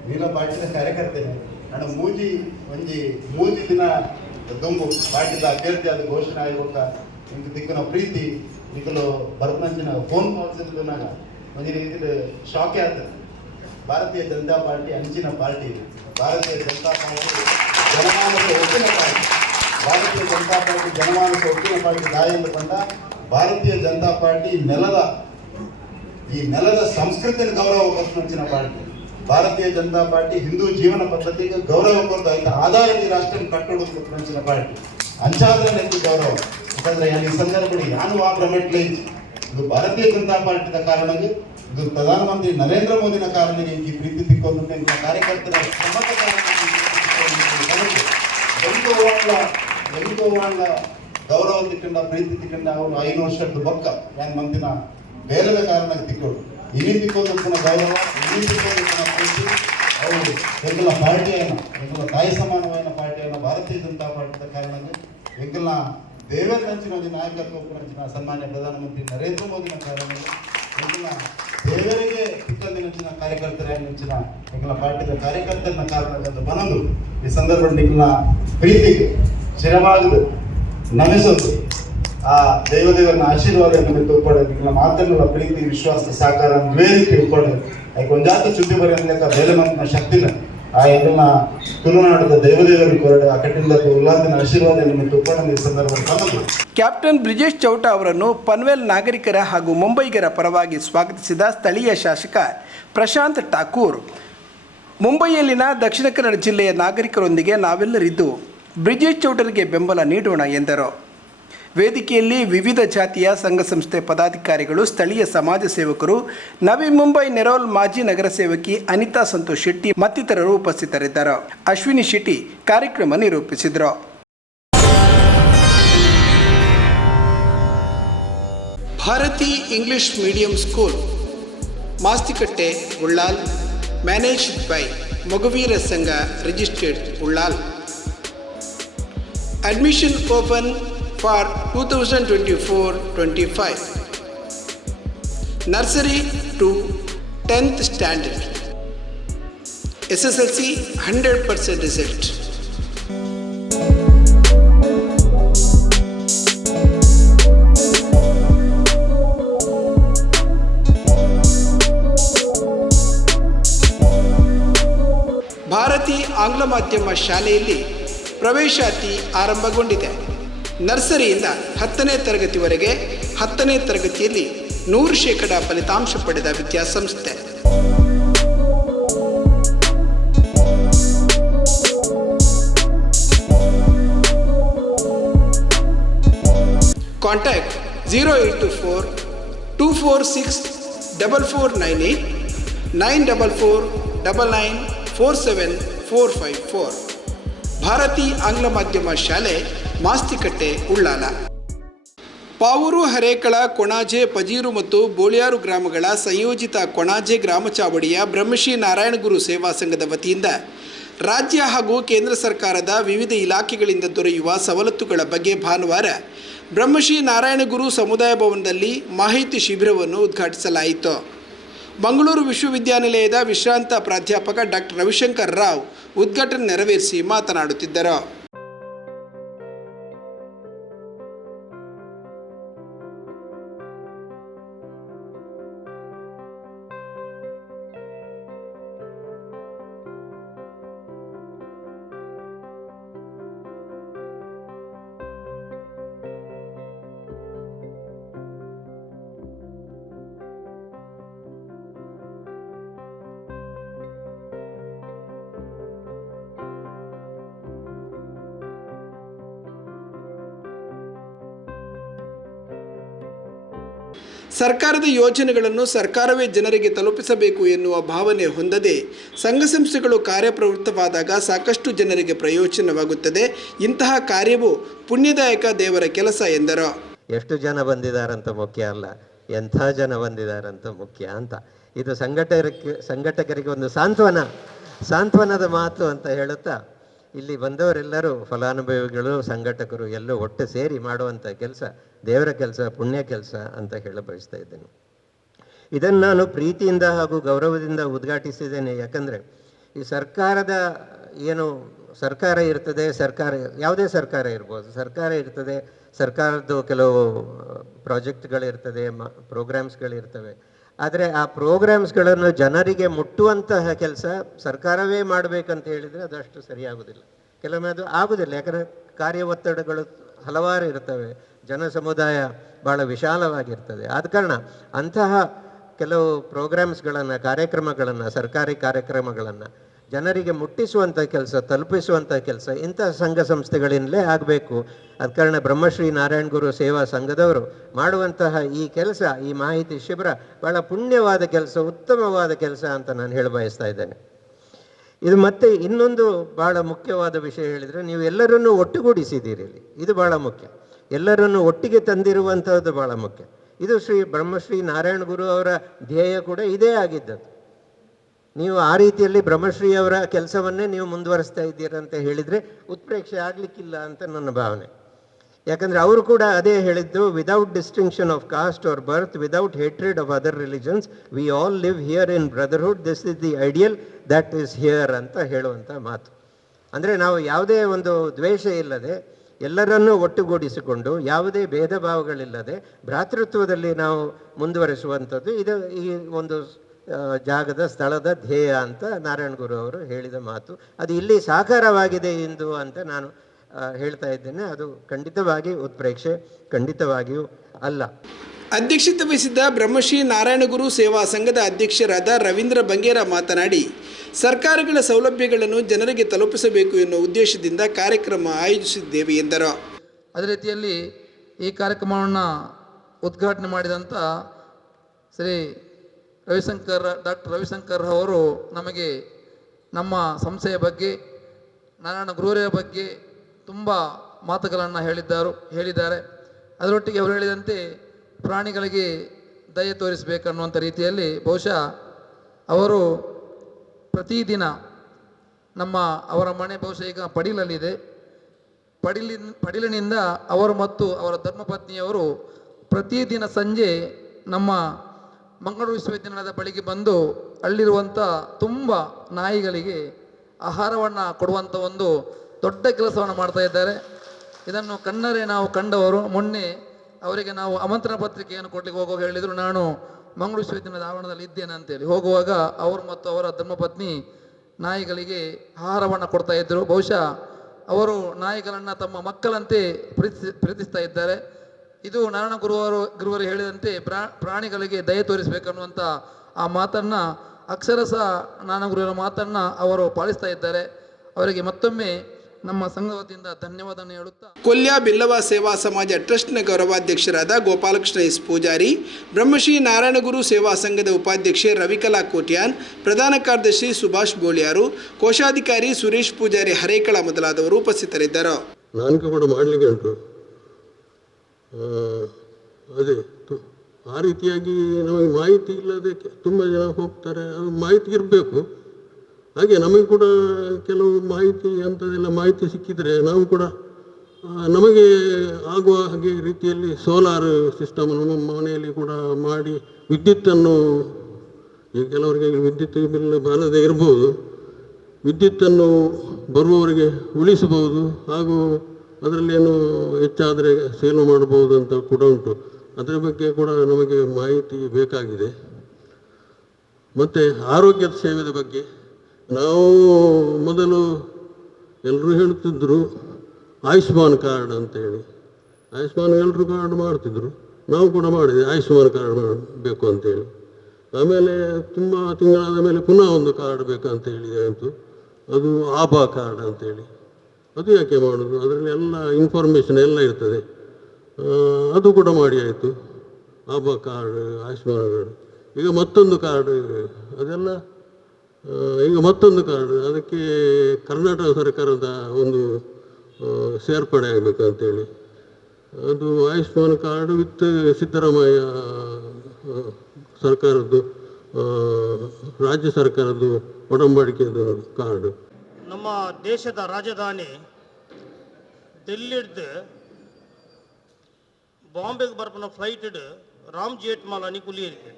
ನೀಲ ಪಾರ್ಟಿದ ಕಾರ್ಯಕರ್ತೇನೆ. ನಾನು ಮೂಜಿ ದಿನ ದುಂಬು ಪಾರ್ಟಿದ ಅಭ್ಯರ್ಥಿ ಆದ ಘೋಷಣೆ ಆಗಿರುವಾಗ ಇಂದು ದಿಕ್ಕಿನ ಪ್ರೀತಿ ನಿಖಲು ಬರಪಂಚಿನ ಫೋನ್ ಕಾಲ್ಸ್ ಇದ್ದಾಗ ಒಂದು ರೀತಿಯಲ್ಲಿ ಶಾಕೆ ಆಗ್ತದೆ. ಭಾರತೀಯ ಜನತಾ ಪಾರ್ಟಿ ಅಂಚಿನ ಪಾರ್ಟಿ ಇದೆ. ಭಾರತೀಯ ಜನತಾ ಪಾರ್ಟಿ ಜನಮಾನಸ ಒಟ್ಟಿನ ಪಾರ್ಟಿ. ಭಾರತೀಯ ಜನತಾ ಪಾರ್ಟಿ ಜನಮಾನಸ ಒಟ್ಟಿನ ಪಾರ್ಟಿ ದಾಯ ಎಂದುಕೊಂಡ ಭಾರತೀಯ ಜನತಾ ಪಾರ್ಟಿ ನೆಲದ ಸಂಸ್ಕೃತಿಯನ್ನು ಗೌರವ ಕೊಟ್ಟಿನ ಪಾರ್ಟಿ. ಭಾರತೀಯ ಜನತಾ ಪಾರ್ಟಿ ಹಿಂದೂ ಜೀವನ ಪದ್ಧತಿಗೆ ಗೌರವ ಕೊಡ್ತಾ ಇದ್ದ ಆಧಾರದ ಈ ರಾಷ್ಟ್ರ ಕಟ್ಟೋದು ಕೊಟ್ಟಿನ ಪಾರ್ಟಿ ಅಂಚಾದ್ರೆ ನೆನಪು ಗೌರವ. ಯಾಕಂದ್ರೆ ಈ ಸಂದರ್ಭದಲ್ಲಿ ಯಾನು ಆ ಪ್ರಮೆಟ್ಲೆ ಇದು ಭಾರತೀಯ ಜನತಾ ಪಾರ್ಟಿದ ಕಾರಣಕ್ಕೆ ಇದು ಪ್ರಧಾನಮಂತ್ರಿ ನರೇಂದ್ರ ಮೋದಿನ ಕಾರಣಕ್ಕೆ ಈ ಪ್ರೀತಿ ತಿಕ್ಕೊಂಡು ಕಾರ್ಯಕರ್ತರ ಗೌರವ ತಿಕ್ಕೊಂಡ ಪ್ರೀತಿ ತಿಕ್ಕೊಂಡ ಅವರು 5 ವರ್ಷದ ಬೊಕ್ಕ ಯಾನ್ ಮಂದಿನ ಬೇಲದ ಕಾರಣಕ್ಕೆ ತಿಕ್ಕೋಡು ಇನ್ನಿ ತಿಕ್ಕೋದು ಗೌರವ ಇನ್ನಿ ತಿಕ್ಕೋದು ಪ್ರೀತಿ ಅವರು ಎಂಕಲ ಪಾರ್ಟಿಯನ್ನು ಎಂಕಲ ತಾಯಿ ಸಮಾನವಾದ ಪಾರ್ಟಿಯನ್ನು ಭಾರತೀಯ ಜನತಾ ಪಾರ್ಟಿದ ಕಾರಣಕ್ಕೆ ಎಂಕಲ ದೇವೇಂದ್ರ ಹಂಚಿನ ನಾಯಕತ್ವ ಹಂಚಿನ ಸನ್ಮಾನ್ಯ ಪ್ರಧಾನಮಂತ್ರಿ ನರೇಂದ್ರ ಮೋದಿನ ಕಾರಣಕ್ಕೆ ಎಂಕಲ ದೇವರಿಗೆ ತಿಕ್ಕಂದಿನ ಕಾರ್ಯಕರ್ತರ ಹಂಚಿನ ಎಂಕಲ ಪಾರ್ಟಿದ ಕಾರ್ಯಕರ್ತರನ್ನ ಕಾರಣದಿಂದ ಬನದು ಈ ಸಂದರ್ಭದಲ್ಲಿ ಪ್ರೀತಿಗೆ ಚಿರವಾಗದು ನಮಿಸೋದು ಆ ದೇವದೇವರನ್ನ ಆಶೀರ್ವಾದ ನಮಗೆ ತೋಪಡೋದು ಮಾತನ್ನುள்ள ಪ್ರೀತಿ ವಿಶ್ವಾಸ ಸಹಕಾರ ವೇದಿಕೆ ಉಪ್ಪಡೋದು ಅದಕ್ಕೆ ಒಂದಾತ ಚುಟ್ಟಿ ಬರೆಯಲಿಕ್ಕೆ ಬೇರೆ ನಮ್ಮ ಶಕ್ತಿನ ಆ ಇದನ್ನ ತುಳುನಾಡದ ದೇವದೇವರ ಕೊರಡೆ ಆ ಕಟ್ಟಿಲ್ಲ ಉಲ್ಲಾದಿನ ಆಶೀರ್ವಾದ ನಮಗೆ ತೋಪಡೋದು ಈ ಸಂದರ್ಭದಲ್ಲಿ ಕ್ಯಾಪ್ಟನ್ ಬ್ರಿಜೇಶ್ ಚೌಟ ಅವರನ್ನು ಪನ್ವೇಲ್ ನಾಗರಿಕರ ಹಾಗೂ ಮುಂಬೈಗರ ಪರವಾಗಿ ಸ್ವಾಗತಿಸಿದ ಸ್ಥಳೀಯ ಶಾಸಕ ಪ್ರಶಾಂತ್ ಠಾಕೂರ್, ಮುಂಬೈಯಲ್ಲಿನ ದಕ್ಷಿಣ ಕನ್ನಡ ಜಿಲ್ಲೆಯ ನಾಗರಿಕರೊಂದಿಗೆ ನಾವೆಲ್ಲರಿದ್ದು ಬ್ರಿಜೇಶ್ ಚೌಟರಿಗೆ ಬೆಂಬಲ ನೀಡೋಣ ಎಂದರು. ವೇದಿಕೆಯಲ್ಲಿ ವಿವಿಧ ಜಾತಿಯ ಸಂಘ ಸಂಸ್ಥೆ ಪದಾಧಿಕಾರಿಗಳು, ಸ್ಥಳೀಯ ಸಮಾಜ ಸೇವಕರು, ನವಿ ಮುಂಬೈ ನೆರೋಲ್ ಮಾಜಿ ನಗರ ಸೇವಕಿ ಅನಿತಾ ಸಂತೋಷ್ ಶೆಟ್ಟಿ ಮತ್ತಿತರರು ಉಪಸ್ಥಿತರಿದ್ದರು. ಅಶ್ವಿನಿ ಶೆಟ್ಟಿ ಕಾರ್ಯಕ್ರಮ ನಿರೂಪಿಸಿದರು. Bharati English medium school, Mastikatte, Ullal, managed by Mogaveera Sangha, registered, Ullal. Admission open for 2024-25. Nursery to 10th standard. SSLC 100% result. Bharati ಆಂಗ್ಲ ಮಾಧ್ಯಮ ಶಾಲೆಯಲ್ಲಿ ಪ್ರವೇಶಾತಿ ಆರಂಭಗೊಂಡಿದೆ. ನರ್ಸರಿಯಿಂದ 10ನೇ ತರಗತಿವರೆಗೆ 10ನೇ ತರಗತಿಯಲ್ಲಿ 100% ಫಲಿತಾಂಶ ಪಡೆದ ವಿದ್ಯಾಸಂಸ್ಥೆ. ಕಾಂಟ್ಯಾಕ್ಟ್ 0824 246 4498 944 99 47454. ಭಾರತಿ ಆಂಗ್ಲ ಮಾಧ್ಯಮ ಶಾಲೆ, ಮಾಸ್ತಿಕಟ್ಟೆ, ಉಳ್ಳಾಲ. ಪಾವೂರು, ಹರೇಕಳ, ಕೊಣಾಜೆ, ಪಜೀರು ಮತ್ತು ಬೋಳ್ಯಾರು ಗ್ರಾಮಗಳ ಸಂಯೋಜಿತ ಕೊಣಾಜೆ ಗ್ರಾಮ ಚಾವಡಿಯ ಬ್ರಹ್ಮಶ್ರೀ ನಾರಾಯಣಗುರು ಸೇವಾ ಸಂಘದ ವತಿಯಿಂದ ರಾಜ್ಯ ಹಾಗೂ ಕೇಂದ್ರ ಸರ್ಕಾರದ ವಿವಿಧ ಇಲಾಖೆಗಳಿಂದ ದೊರೆಯುವ ಸವಲತ್ತುಗಳ ಬಗ್ಗೆ ಭಾನುವಾರ ಬ್ರಹ್ಮಶ್ರೀ ನಾರಾಯಣಗುರು ಸಮುದಾಯ ಭವನದಲ್ಲಿ ಮಾಹಿತಿ ಶಿಬಿರವನ್ನು ಉದ್ಘಾಟಿಸಲಾಯಿತು. ಮಂಗಳೂರು ವಿಶ್ವವಿದ್ಯಾನಿಲಯದ ವಿಶ್ರಾಂತ ಪ್ರಾಧ್ಯಾಪಕ ಡಾಕ್ಟರ್ ರವಿಶಂಕರ್ ರಾವ್ ಉದ್ಘಾಟನೆ ನೆರವೇರಿಸಿ ಮಾತನಾಡುತ್ತಿದ್ದರು. ಸರ್ಕಾರದ ಯೋಜನೆಗಳನ್ನು ಸರ್ಕಾರವೇ ಜನರಿಗೆ ತಲುಪಿಸಬೇಕು ಎನ್ನುವ ಭಾವನೆ ಹೊಂದದೆ ಸಂಘ ಸಂಸ್ಥೆಗಳು ಕಾರ್ಯಪ್ರವೃತ್ತವಾದಾಗ ಸಾಕಷ್ಟು ಜನರಿಗೆ ಪ್ರಯೋಜನವಾಗುತ್ತದೆ. ಇಂತಹ ಕಾರ್ಯವು ಪುಣ್ಯದಾಯಕ ದೇವರ ಕೆಲಸ ಎಂದರು. ಎಷ್ಟು ಜನ ಬಂದಿದ್ದಾರಂತ ಮುಖ್ಯ ಅಲ್ಲ, ಎಂಥ ಜನ ಬಂದಿದ್ದಾರಂತ ಮುಖ್ಯ ಅಂತ. ಇದು ಸಂಘಟಕರಿಗೆ ಒಂದು ಸಾಂತ್ವನದ ಮಾತು ಅಂತ ಹೇಳುತ್ತಾ, ಇಲ್ಲಿ ಬಂದವರೆಲ್ಲರೂ ಫಲಾನುಭವಿಗಳು, ಸಂಘಟಕರು ಎಲ್ಲರೂ ಒಟ್ಟು ಸೇರಿ ಮಾಡುವಂಥ ಕೆಲಸ ದೇವರ ಕೆಲಸ, ಪುಣ್ಯ ಕೆಲಸ ಅಂತ ಹೇಳ ಬಯಸ್ತಾ ಇದ್ದೇನೆ. ಇದನ್ನು ನಾನು ಪ್ರೀತಿಯಿಂದ ಹಾಗೂ ಗೌರವದಿಂದ ಉದ್ಘಾಟಿಸಿದ್ದೇನೆ. ಯಾಕಂದರೆ ಈ ಸರ್ಕಾರದ ಏನು ಸರ್ಕಾರ ಇರ್ತದೆ, ಯಾವುದೇ ಸರ್ಕಾರ ಇರ್ಬೋದು, ಸರ್ಕಾರ ಇರ್ತದೆ, ಸರ್ಕಾರದ್ದು ಕೆಲವು ಪ್ರಾಜೆಕ್ಟ್ಗಳಿರ್ತದೆ, ಪ್ರೋಗ್ರಾಮ್ಸ್ಗಳಿರ್ತವೆ. ಆದರೆ ಆ ಪ್ರೋಗ್ರಾಮ್ಸ್ಗಳನ್ನು ಜನರಿಗೆ ಮುಟ್ಟುವಂತಹ ಕೆಲಸ ಸರ್ಕಾರವೇ ಮಾಡಬೇಕಂತ ಹೇಳಿದರೆ ಅದಷ್ಟು ಸರಿಯಾಗುವುದಿಲ್ಲ. ಕೆಲವೊಮ್ಮೆ ಅದು ಆಗುವುದಿಲ್ಲ. ಯಾಕಂದರೆ ಕಾರ್ಯ ಒತ್ತಡಗಳು ಹಲವಾರು ಇರ್ತವೆ, ಜನ ಸಮುದಾಯ ಭಾಳ ವಿಶಾಲವಾಗಿರ್ತದೆ. ಆದ ಕಾರಣ ಅಂತಹ ಕೆಲವು ಪ್ರೋಗ್ರಾಮ್ಸ್ಗಳನ್ನು, ಕಾರ್ಯಕ್ರಮಗಳನ್ನು, ಸರ್ಕಾರಿ ಕಾರ್ಯಕ್ರಮಗಳನ್ನು ಜನರಿಗೆ ಮುಟ್ಟಿಸುವಂಥ ಕೆಲಸ, ತಲುಪಿಸುವಂಥ ಕೆಲಸ ಇಂಥ ಸಂಘ ಸಂಸ್ಥೆಗಳಿಂದಲೇ ಆಗಬೇಕು. ಆದ ಕಾರಣ ಬ್ರಹ್ಮಶ್ರೀ ನಾರಾಯಣಗುರು ಸೇವಾ ಸಂಘದವರು ಮಾಡುವಂತಹ ಈ ಕೆಲಸ, ಈ ಮಾಹಿತಿ ಶಿಬಿರ ಭಾಳ ಪುಣ್ಯವಾದ ಕೆಲಸ, ಉತ್ತಮವಾದ ಕೆಲಸ ಅಂತ ನಾನು ಹೇಳ ಬಯಸ್ತಾ ಇದ್ದೇನೆ. ಇದು ಮತ್ತೆ ಇನ್ನೊಂದು ಭಾಳ ಮುಖ್ಯವಾದ ವಿಷಯ ಹೇಳಿದರೆ, ನೀವು ಎಲ್ಲರನ್ನೂ ಒಟ್ಟುಗೂಡಿಸಿದ್ದೀರಿ ಇಲ್ಲಿ, ಇದು ಭಾಳ ಮುಖ್ಯ. ಎಲ್ಲರನ್ನು ಒಟ್ಟಿಗೆ ತಂದಿರುವಂಥದ್ದು ಭಾಳ ಮುಖ್ಯ. ಇದು ಬ್ರಹ್ಮಶ್ರೀ ನಾರಾಯಣಗುರು ಅವರ ಧ್ಯೇಯ ಕೂಡ ಇದೇ ಆಗಿದ್ದದ್ದು. ನೀವು ಆ ರೀತಿಯಲ್ಲಿ ಬ್ರಹ್ಮಶ್ರೀಯವರ ಕೆಲಸವನ್ನೇ ನೀವು ಮುಂದುವರಿಸ್ತಾ ಇದ್ದೀರಂತ ಹೇಳಿದರೆ ಉತ್ಪ್ರೇಕ್ಷೆ ಆಗಲಿಕ್ಕಿಲ್ಲ ಅಂತ ನನ್ನ ಭಾವನೆ. ಯಾಕಂದರೆ ಅವರು ಕೂಡ ಅದೇ ಹೇಳಿದ್ದು, without distinction of caste or birth, without hatred of other religions, we all live here in brotherhood, this is the ideal that is here ಅಂತ ಹೇಳುವಂಥ ಮಾತು. ಅಂದರೆ ನಾವು ಯಾವುದೇ ಒಂದು ದ್ವೇಷ ಇಲ್ಲದೆ ಎಲ್ಲರನ್ನೂ ಒಟ್ಟುಗೂಡಿಸಿಕೊಂಡು ಯಾವುದೇ ಭೇದ ಭಾವಗಳಿಲ್ಲದೆ ಭ್ರಾತೃತ್ವದಲ್ಲಿ ನಾವು ಮುಂದುವರಿಸುವಂಥದ್ದು ಇದು ಈ ಒಂದು ಜಾಗದ ಸ್ಥಳದ ಧ್ಯೇಯ ಅಂತ ನಾರಾಯಣ ಗುರು ಅವರು ಹೇಳಿದ ಮಾತು. ಅದು ಇಲ್ಲಿ ಸಾಕಾರವಾಗಿದೆ ಇಂದು ಅಂತ ನಾನು ಹೇಳ್ತಾ ಇದ್ದೇನೆ. ಅದು ಖಂಡಿತವಾಗಿ ಉತ್ಪ್ರೇಕ್ಷೆ ಖಂಡಿತವಾಗಿಯೂ ಅಲ್ಲ. ಅಧ್ಯಕ್ಷತೆ ವಹಿಸಿದ್ದ ಬ್ರಹ್ಮಶ್ರೀ ನಾರಾಯಣಗುರು ಸೇವಾ ಸಂಘದ ಅಧ್ಯಕ್ಷರಾದ ರವೀಂದ್ರ ಬಂಗೇರ ಮಾತನಾಡಿ, ಸರ್ಕಾರಗಳ ಸೌಲಭ್ಯಗಳನ್ನು ಜನರಿಗೆ ತಲುಪಿಸಬೇಕು ಎನ್ನುವ ಉದ್ದೇಶದಿಂದ ಕಾರ್ಯಕ್ರಮ ಆಯೋಜಿಸಿದ್ದೇವೆ ಎಂದರು. ಅದೇ ರೀತಿಯಲ್ಲಿ ಈ ಕಾರ್ಯಕ್ರಮವನ್ನು ಉದ್ಘಾಟನೆ ಮಾಡಿದಂಥ ಶ್ರೀ ಡಾಕ್ಟರ್ ರವಿಶಂಕರ್ ಅವರು ನಮಗೆ ನಮ್ಮ ಸಂಸ್ಥೆಯ ಬಗ್ಗೆ, ನಾರಾಯಣ ಗುರುವರ ಬಗ್ಗೆ ತುಂಬ ಮಾತುಗಳನ್ನು ಹೇಳಿದ್ದಾರೆ. ಅದರೊಟ್ಟಿಗೆ ಅವರು ಹೇಳಿದಂತೆ ಪ್ರಾಣಿಗಳಿಗೆ ದಯೆ ತೋರಿಸಬೇಕನ್ನುವಂಥ ರೀತಿಯಲ್ಲಿ ಬಹುಶಃ ಅವರು ಪ್ರತಿದಿನ ಅವರ ಮನೆ ಬಹುಶಃ ಈಗ ಪಡಿಲಲ್ಲಿದೆ. ಪಡಿಲಿನಿಂದ ಅವರು ಮತ್ತು ಅವರ ಧರ್ಮಪತ್ನಿಯವರು ಪ್ರತಿದಿನ ಸಂಜೆ ನಮ್ಮ ಮಂಗಳೂರು ವಿಶ್ವವಿದ್ಯಾಲಯದ ಬಳಿಗೆ ಬಂದು ಅಲ್ಲಿರುವಂಥ ತುಂಬ ನಾಯಿಗಳಿಗೆ ಆಹಾರವನ್ನು ಕೊಡುವಂಥ ಒಂದು ದೊಡ್ಡ ಕೆಲಸವನ್ನು ಮಾಡ್ತಾ ಇದ್ದಾರೆ. ಇದನ್ನು ಕಣ್ಣರೆ ನಾವು ಕಂಡವರು. ಮೊನ್ನೆ ಅವರಿಗೆ ನಾವು ಆಮಂತ್ರಣ ಪತ್ರಿಕೆಯನ್ನು ಕೊಡಲಿಕ್ಕೆ ಹೋಗುವಾಗ ಹೇಳಿದರು, ನಾನು ಮಂಗಳೂರು ವಿಶ್ವವಿದ್ಯಾಲಯದ ಆವರಣದಲ್ಲಿ ಇದ್ದೇನೆ ಅಂತೇಳಿ. ಹೋಗುವಾಗ ಅವರು ಮತ್ತು ಅವರ ಧರ್ಮಪತ್ನಿ ನಾಯಿಗಳಿಗೆ ಆಹಾರವನ್ನು ಕೊಡ್ತಾ ಇದ್ದರು. ಬಹುಶಃ ಅವರು ನಾಯಿಗಳನ್ನು ತಮ್ಮ ಮಕ್ಕಳಂತೆ ಪ್ರೀತಿಸ್ತಾ ಇದ್ದಾರೆ. ಇದು ನಾರಾಯಣ ಗುರುವರು ಹೇಳಿದಂತೆ ಪ್ರಾಣಿಗಳಿಗೆ ದಯೆ ತೋರಿಸಬೇಕನ್ನುವಂಥ ಆ ಮಾತನ್ನು ಅಕ್ಷರಶಃ ನಾರಾಯಣ ಗುರುವರ ಮಾತನ್ನು ಅವರು ಪಾಲಿಸ್ತಾ ಇದ್ದಾರೆ. ಅವರಿಗೆ ಮತ್ತೊಮ್ಮೆ ನಮ್ಮ ಸಂಘ ವತಿಯಿಂದ ಧನ್ಯವಾದವನ್ನು ಹೇಳುತ್ತಾ, ಕೊಲ್ಯ ಬಿಲ್ಲವ ಸೇವಾ ಸಮಾಜ ಟ್ರಸ್ಟ್ನ ಗೌರವಾಧ್ಯಕ್ಷರಾದ ಗೋಪಾಲಕೃಷ್ಣ ಎಸ್ ಪೂಜಾರಿ, ಬ್ರಹ್ಮಶ್ರೀ ನಾರಾಯಣಗುರು ಸೇವಾ ಸಂಘದ ಉಪಾಧ್ಯಕ್ಷೆ ರವಿಕಲಾ ಕೋಟ್ಯಾನ್, ಪ್ರಧಾನ ಕಾರ್ಯದರ್ಶಿ ಸುಭಾಷ್ ಬೋಳಿಯಾರು, ಕೋಶಾಧಿಕಾರಿ ಸುರೇಶ್ ಪೂಜಾರಿ ಹರೇಕಳ ಮೊದಲಾದವರು ಉಪಸ್ಥಿತರಿದ್ದರು. ನಾನು ಕೂಡ ಮಾಡಲಿಕ್ಕೆ ಉಂಟು. ಅದೇ ಆ ರೀತಿಯಾಗಿ ನಮಗೆ ಮಾಹಿತಿ ಇಲ್ಲದೆ ತುಂಬ ಜನ ಹೋಗ್ತಾರೆ. ಅದು ಮಾಹಿತಿ ಇರಬೇಕು. ಹಾಗೆ ನಮಗೆ ಕೂಡ ಕೆಲವು ಮಾಹಿತಿ ಅಂಥದ್ದೆಲ್ಲ ಮಾಹಿತಿ ಸಿಕ್ಕಿದರೆ ನಾವು ಕೂಡ ನಮಗೆ ಆಗುವ ಹಾಗೆ ರೀತಿಯಲ್ಲಿ ಸೋಲಾರ್ ಸಿಸ್ಟಮ್ ನಮ್ಮ ಮನೆಯಲ್ಲಿ ಕೂಡ ಮಾಡಿ ವಿದ್ಯುತ್ತನ್ನು, ಈಗ ಕೆಲವರಿಗೆ ವಿದ್ಯುತ್ ಬಿಲ್ ಬಾರದೇ ಇರ್ಬೋದು, ವಿದ್ಯುತ್ತನ್ನು ಬರುವವರಿಗೆ ಉಳಿಸಬಹುದು. ಹಾಗೂ ಅದರಲ್ಲೇನು ಹೆಚ್ಚಾದರೆ ಸೇಲ್ ಮಾಡಬಹುದು ಅಂತ ಕೂಡ ಉಂಟು. ಅದರ ಬಗ್ಗೆ ಕೂಡ ನಮಗೆ ಮಾಹಿತಿ ಬೇಕಾಗಿದೆ. ಮತ್ತು ಆರೋಗ್ಯದ ಸೇವೆಯ ಬಗ್ಗೆ ನಾವು ಮೊದಲು ಎಲ್ಲರೂ ಹೇಳುತ್ತಿದ್ದರು ಆಯುಷ್ಮಾನ್ ಕಾರ್ಡ್ ಅಂತೇಳಿ. ಆಯುಷ್ಮಾನ್ ಎಲ್ಲರೂ ಕಾರ್ಡ್ ಮಾಡ್ತಿದ್ರು, ನಾವು ಕೂಡ ಮಾಡಿದ್ವಿ ಆಯುಷ್ಮಾನ್ ಕಾರ್ಡ್ ಮಾಡಬೇಕು ಅಂತೇಳಿ. ಆಮೇಲೆ ತುಂಬ ತಿಂಗಳಾದ ಮೇಲೆ ಪುನಃ ಒಂದು ಕಾರ್ಡ್ ಬೇಕಂತೇಳಿ ಆಯಿತು, ಅದು ಆಭಾ ಕಾರ್ಡ್ ಅಂತೇಳಿ. ಅದು ಯಾಕೆ ಮಾಡೋದು? ಅದರಲ್ಲಿ ಎಲ್ಲ ಇನ್ಫಾರ್ಮೇಷನ್ ಎಲ್ಲ ಇರ್ತದೆ. ಅದು ಕೂಡ ಮಾಡಿ ಆಯಿತು, ಆಭಾ ಕಾರ್ಡ್, ಆಯುಷ್ಮಾನ್ ಕಾರ್ಡ್. ಈಗ ಮತ್ತೊಂದು ಕಾರ್ಡ್, ಅದೆಲ್ಲ ಈಗ ಮತ್ತೊಂದು ಕಾರ್ಡ್, ಅದಕ್ಕೆ ಕರ್ನಾಟಕ ಸರ್ಕಾರದ ಒಂದು ಸೇರ್ಪಡೆ ಆಗಬೇಕಂತೇಳಿ. ಅದು ಆಯುಷ್ಮಾನ್ ಕಾರ್ಡ್ ವಿತ್ ಸಿದ್ದರಾಮಯ್ಯ ಸರ್ಕಾರದ್ದು, ರಾಜ್ಯ ಸರ್ಕಾರದ್ದು ಒಡಂಬಡಿಕೆದು ಕಾರ್ಡ್. ನಮ್ಮ ದೇಶದ ರಾಜಧಾನಿ ಡೆಲ್ಲಿಡ್ದು ಬಾಂಬೆಗೆ ಬರ್ಪನ ಫ್ಲೈಟ್ ರಾಮ್ ಜೇಠ್ಮಲಾನಿ ಕುಲಿಯರಿಗೆ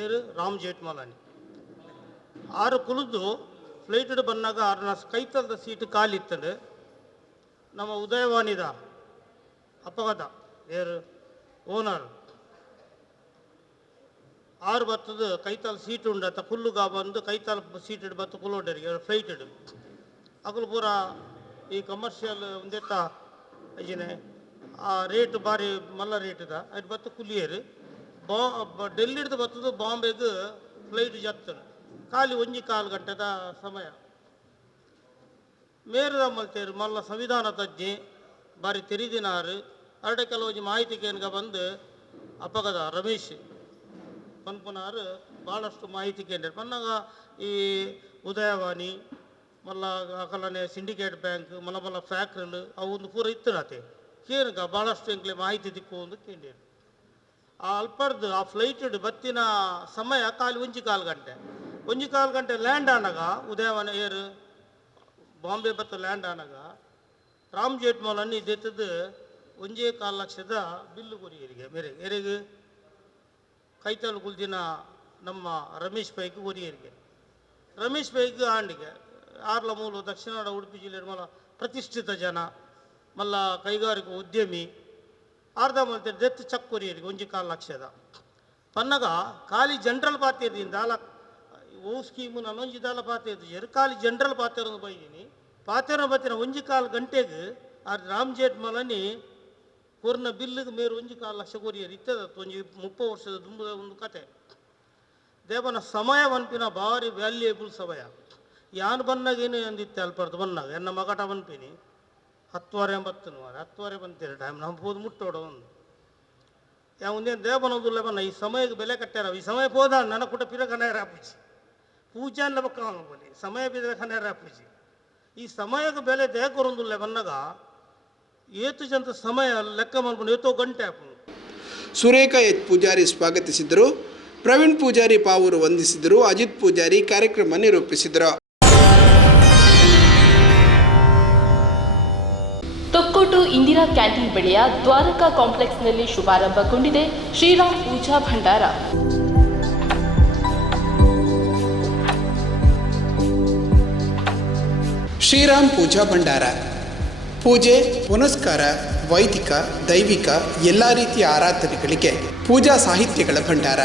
ಏರು ರಾಮ್ ಜೇಠ್ಮಲಾನಿ ಆರು ಕುಲಿದು ಫ್ಲೈಟ್ ಬಂದಾಗ ಆರನ ಕೈತಲದ ಸೀಟ್ ಕಾಲಿತ್ತಂದು ನಮ್ಮ ಉದಯವಾಣಿದ ಅಪಘಾತ ಏರು ಓನರ್ ಆರು ಬತ್ತದು ಕೈತಾಲ ಸೀಟ್ ಉಂಡತ್ತ ಫುಲ್ಲುಗ ಬಂದು ಕೈತಾಲ ಸೀಟ್ ಬತ್ತು ಕುಲೋಡರಿಗೆ ಫ್ಲೈಟ್ ಅಕಲು ಪೂರ ಈ ಕಮರ್ಷಿಯಲ್ ಒಂದೆತ್ತ ಅಜ್ಜಿನೆ ಆ ರೇಟ್ ಭಾರಿ ಮಲ್ಲ ರೇಟ್ದ ಅದು ಬತ್ತು ಕುಲಿಯರು ಡೆಲ್ಲಿಡ್ದು ಬತ್ತದು ಬಾಂಬೆಗೆ ಫ್ಲೈಟ್ ಜತ್ತನು ಖಾಲಿ ಒಂಜಿ ಕಾಲು ಗಂಟೆದ ಸಮಯ ಮೇರದ ಮಲ್ತೇರು ಮಲ್ಲ ಸಂವಿಧಾನ ತಜ್ಞೆ ಬಾರಿ ತೆರಿದಿನಾರು ಅರಡೆ ಕೆಲವೊಂದು ಮಾಹಿತಿ ಕೇನ್ಗ ಬಂದು ಅಪಘಾತ ರಮೇಶ್ ಪನ್ಪುನಾರು ಭಾಳಷ್ಟು ಮಾಹಿತಿ ಕೇಂದ್ರ ಬಂದಾಗ ಈ ಉದಯವಾಣಿ ಮಲ್ಲ ಅಕಲನೆ ಸಿಂಡಿಕೇಟ್ ಬ್ಯಾಂಕ್ ಮಲ್ಲ ಮಲ್ಲ ಫ್ಯಾಕ್ಟ್ರಿಲ್ ಅವು ಪೂರ ಇತ್ತು ನಾತೆ ಕೇನ್ಗ ಭಾಳಷ್ಟು ಎಂಕ್ಲೆ ಮಾಹಿತಿ ದಿಕ್ಕು ಒಂದು ಕೇಂದ್ರ ಆ ಅಲ್ಪರ್ದು ಆ ಫ್ಲೈಟ್ ಬತ್ತಿನ ಸಮಯ ಖಾಲಿ ಒಂಜಿ ಕಾಲು ಗಂಟೆ ಲ್ಯಾಂಡ್ ಆನಾಗ ಉದಯವಾಣಿ ಏರು ಬಾಂಬೆ ಬತ್ತು ಲ್ಯಾಂಡ್ ಆನಾಗ ರಾಮ್ ಜೇಠ್ಮಲಾನಿ ದೆತ್ತದು 1.4 ಲಕ್ಷದ ಬಿಲ್ಲು ಕೊರಿಯರಿಗೆ ಮೇರೆ ಎರೆಗೆ ಕೈತಾಲು ಕುಲ್ದಿನ ನಮ್ಮ ರಮೇಶ್ ಪೈಗೆ ಒರಿಯರಿಗೆ ರಮೇಶ್ ಪೈಗೆ ಆಂಡಿಗೆ ಆರ್ಲ ಮೂಲು ದಕ್ಷಿಣ ಕನ್ನಡ ಉಡುಪಿ ಜಿಲ್ಲೆ ಮಲ್ಲ ಪ್ರತಿಷ್ಠಿತ ಜನ ಮಲ್ಲ ಕೈಗಾರಿಕಾ ಉದ್ಯಮಿ ಅರ್ಧ ಮತ್ತೆ ಡೆತ್ ಚಕ್ಕುರಿಯರಿಗೆ 1 ಲಕ್ಷದ ಪನ್ನಗ ಖಾಲಿ ಜನರಲ್ ಪಾತ್ಯದಿಂದ ಅಲ್ಲ ಓ ಸ್ಕೀಮು ನನ್ನೊಂಜಿ ದಾಲ ಪಾತ್ಯ ಖಾಲಿ ಜನರಲ್ ಪಾತ್ಯರನ್ನು ಬೈದೀನಿ ಪಾತ್ಯನ ಬತ್ತಿನ 1 ಗಂಟೆಗೆ ಆ ರಾಮ್ ಜೇಠ್ಮಲನಿ ಕೊರ್ನ ಬಿಲ್ಲಿಗೆ ಮೇರು 1 ಲಕ್ಷ ಕೊರಿಯರು ಇತ್ತದ 30 ವರ್ಷದ ದುಂಬದ ಒಂದು ಕತೆ ದೇವನ ಸಮಯ ಅನ್ಪಿನ ಭಾರಿ ವ್ಯಾಲ್ಯೂಯಬಲ್ ಸಮಯ ಯಾನು ಬನ್ನಾಗೇನು ಅಂದಿತ್ತೆ ಅಲ್ಪರ್ದು ಬನ್ನಾಗ ಎನ್ನ ಮಗಟ ಬನ್ಪಿನಿ 10:80 ಬಂತೀರಿ ಟೈಮ್ ನಂಬೋದು ಮುಟ್ಟೋಡ ಒಂದು ಯಾವಂದೇನು ದೇವನೊಂದುಲ್ಲ ಬನ್ನ ಈ ಸಮಯಕ್ಕೆ ಬೆಲೆ ಕಟ್ಟಾರ ಈ ಸಮಯ ಹೋದ ನನ್ನ ಕುಟ ಪಿರ ಕಣ್ಣೇರ ಹಾಪಿಸಿ ಪೂಜಾನ್ಲ ಪಕ್ಕ ಬನ್ನಿ ಸಮಯ ಬಿದ್ದ ಕಣ್ಣೇರ ಹಾಪಿಸಿ ಈ ಸಮಯಕ್ಕೆ ಬೆಲೆ ದೇಕೊರೊಂದುಲ್ಲ ಬನ್ನಾಗ ಏತು ಜಂತ ಸಮಯ ಲೆಕ್ಕ ಮಾಡ್ಕೊಂಡು ಏತೋ ಗಂಟೆ ಹಾಕೊಂಡು ಸುರೇಖಾ ಎಚ್ ಪೂಜಾರಿ ಸ್ವಾಗತಿಸಿದರು. ಪ್ರವೀಣ್ ಪೂಜಾರಿ ಪಾವೂರು ವಂದಿಸಿದರು. ಅಜಿತ್ ಪೂಜಾರಿ ಕಾರ್ಯಕ್ರಮ ನಿರೂಪಿಸಿದರು. ತೊಕ್ಕೋಟು ಇಂದಿರಾ ಕ್ಯಾಂಟೀನ್ ಬಳಿಯ ದ್ವಾರಕಾ ಕಾಂಪ್ಲೆಕ್ಸ್ನಲ್ಲಿ ಶುಭಾರಂಭಗೊಂಡಿದೆ ಶ್ರೀರಾಮ್ ಪೂಜಾ ಭಂಡಾರ. ಶ್ರೀರಾಮ್ ಪೂಜಾ ಭಂಡಾರ ಪೂಜೆ, ಪುನಸ್ಕಾರ, ವೈದಿಕ, ದೈವಿಕ ಎಲ್ಲ ರೀತಿಯ ಆರಾಧನೆಗಳಿಗೆ ಪೂಜಾ ಸಾಹಿತ್ಯಗಳ ಭಂಡಾರ.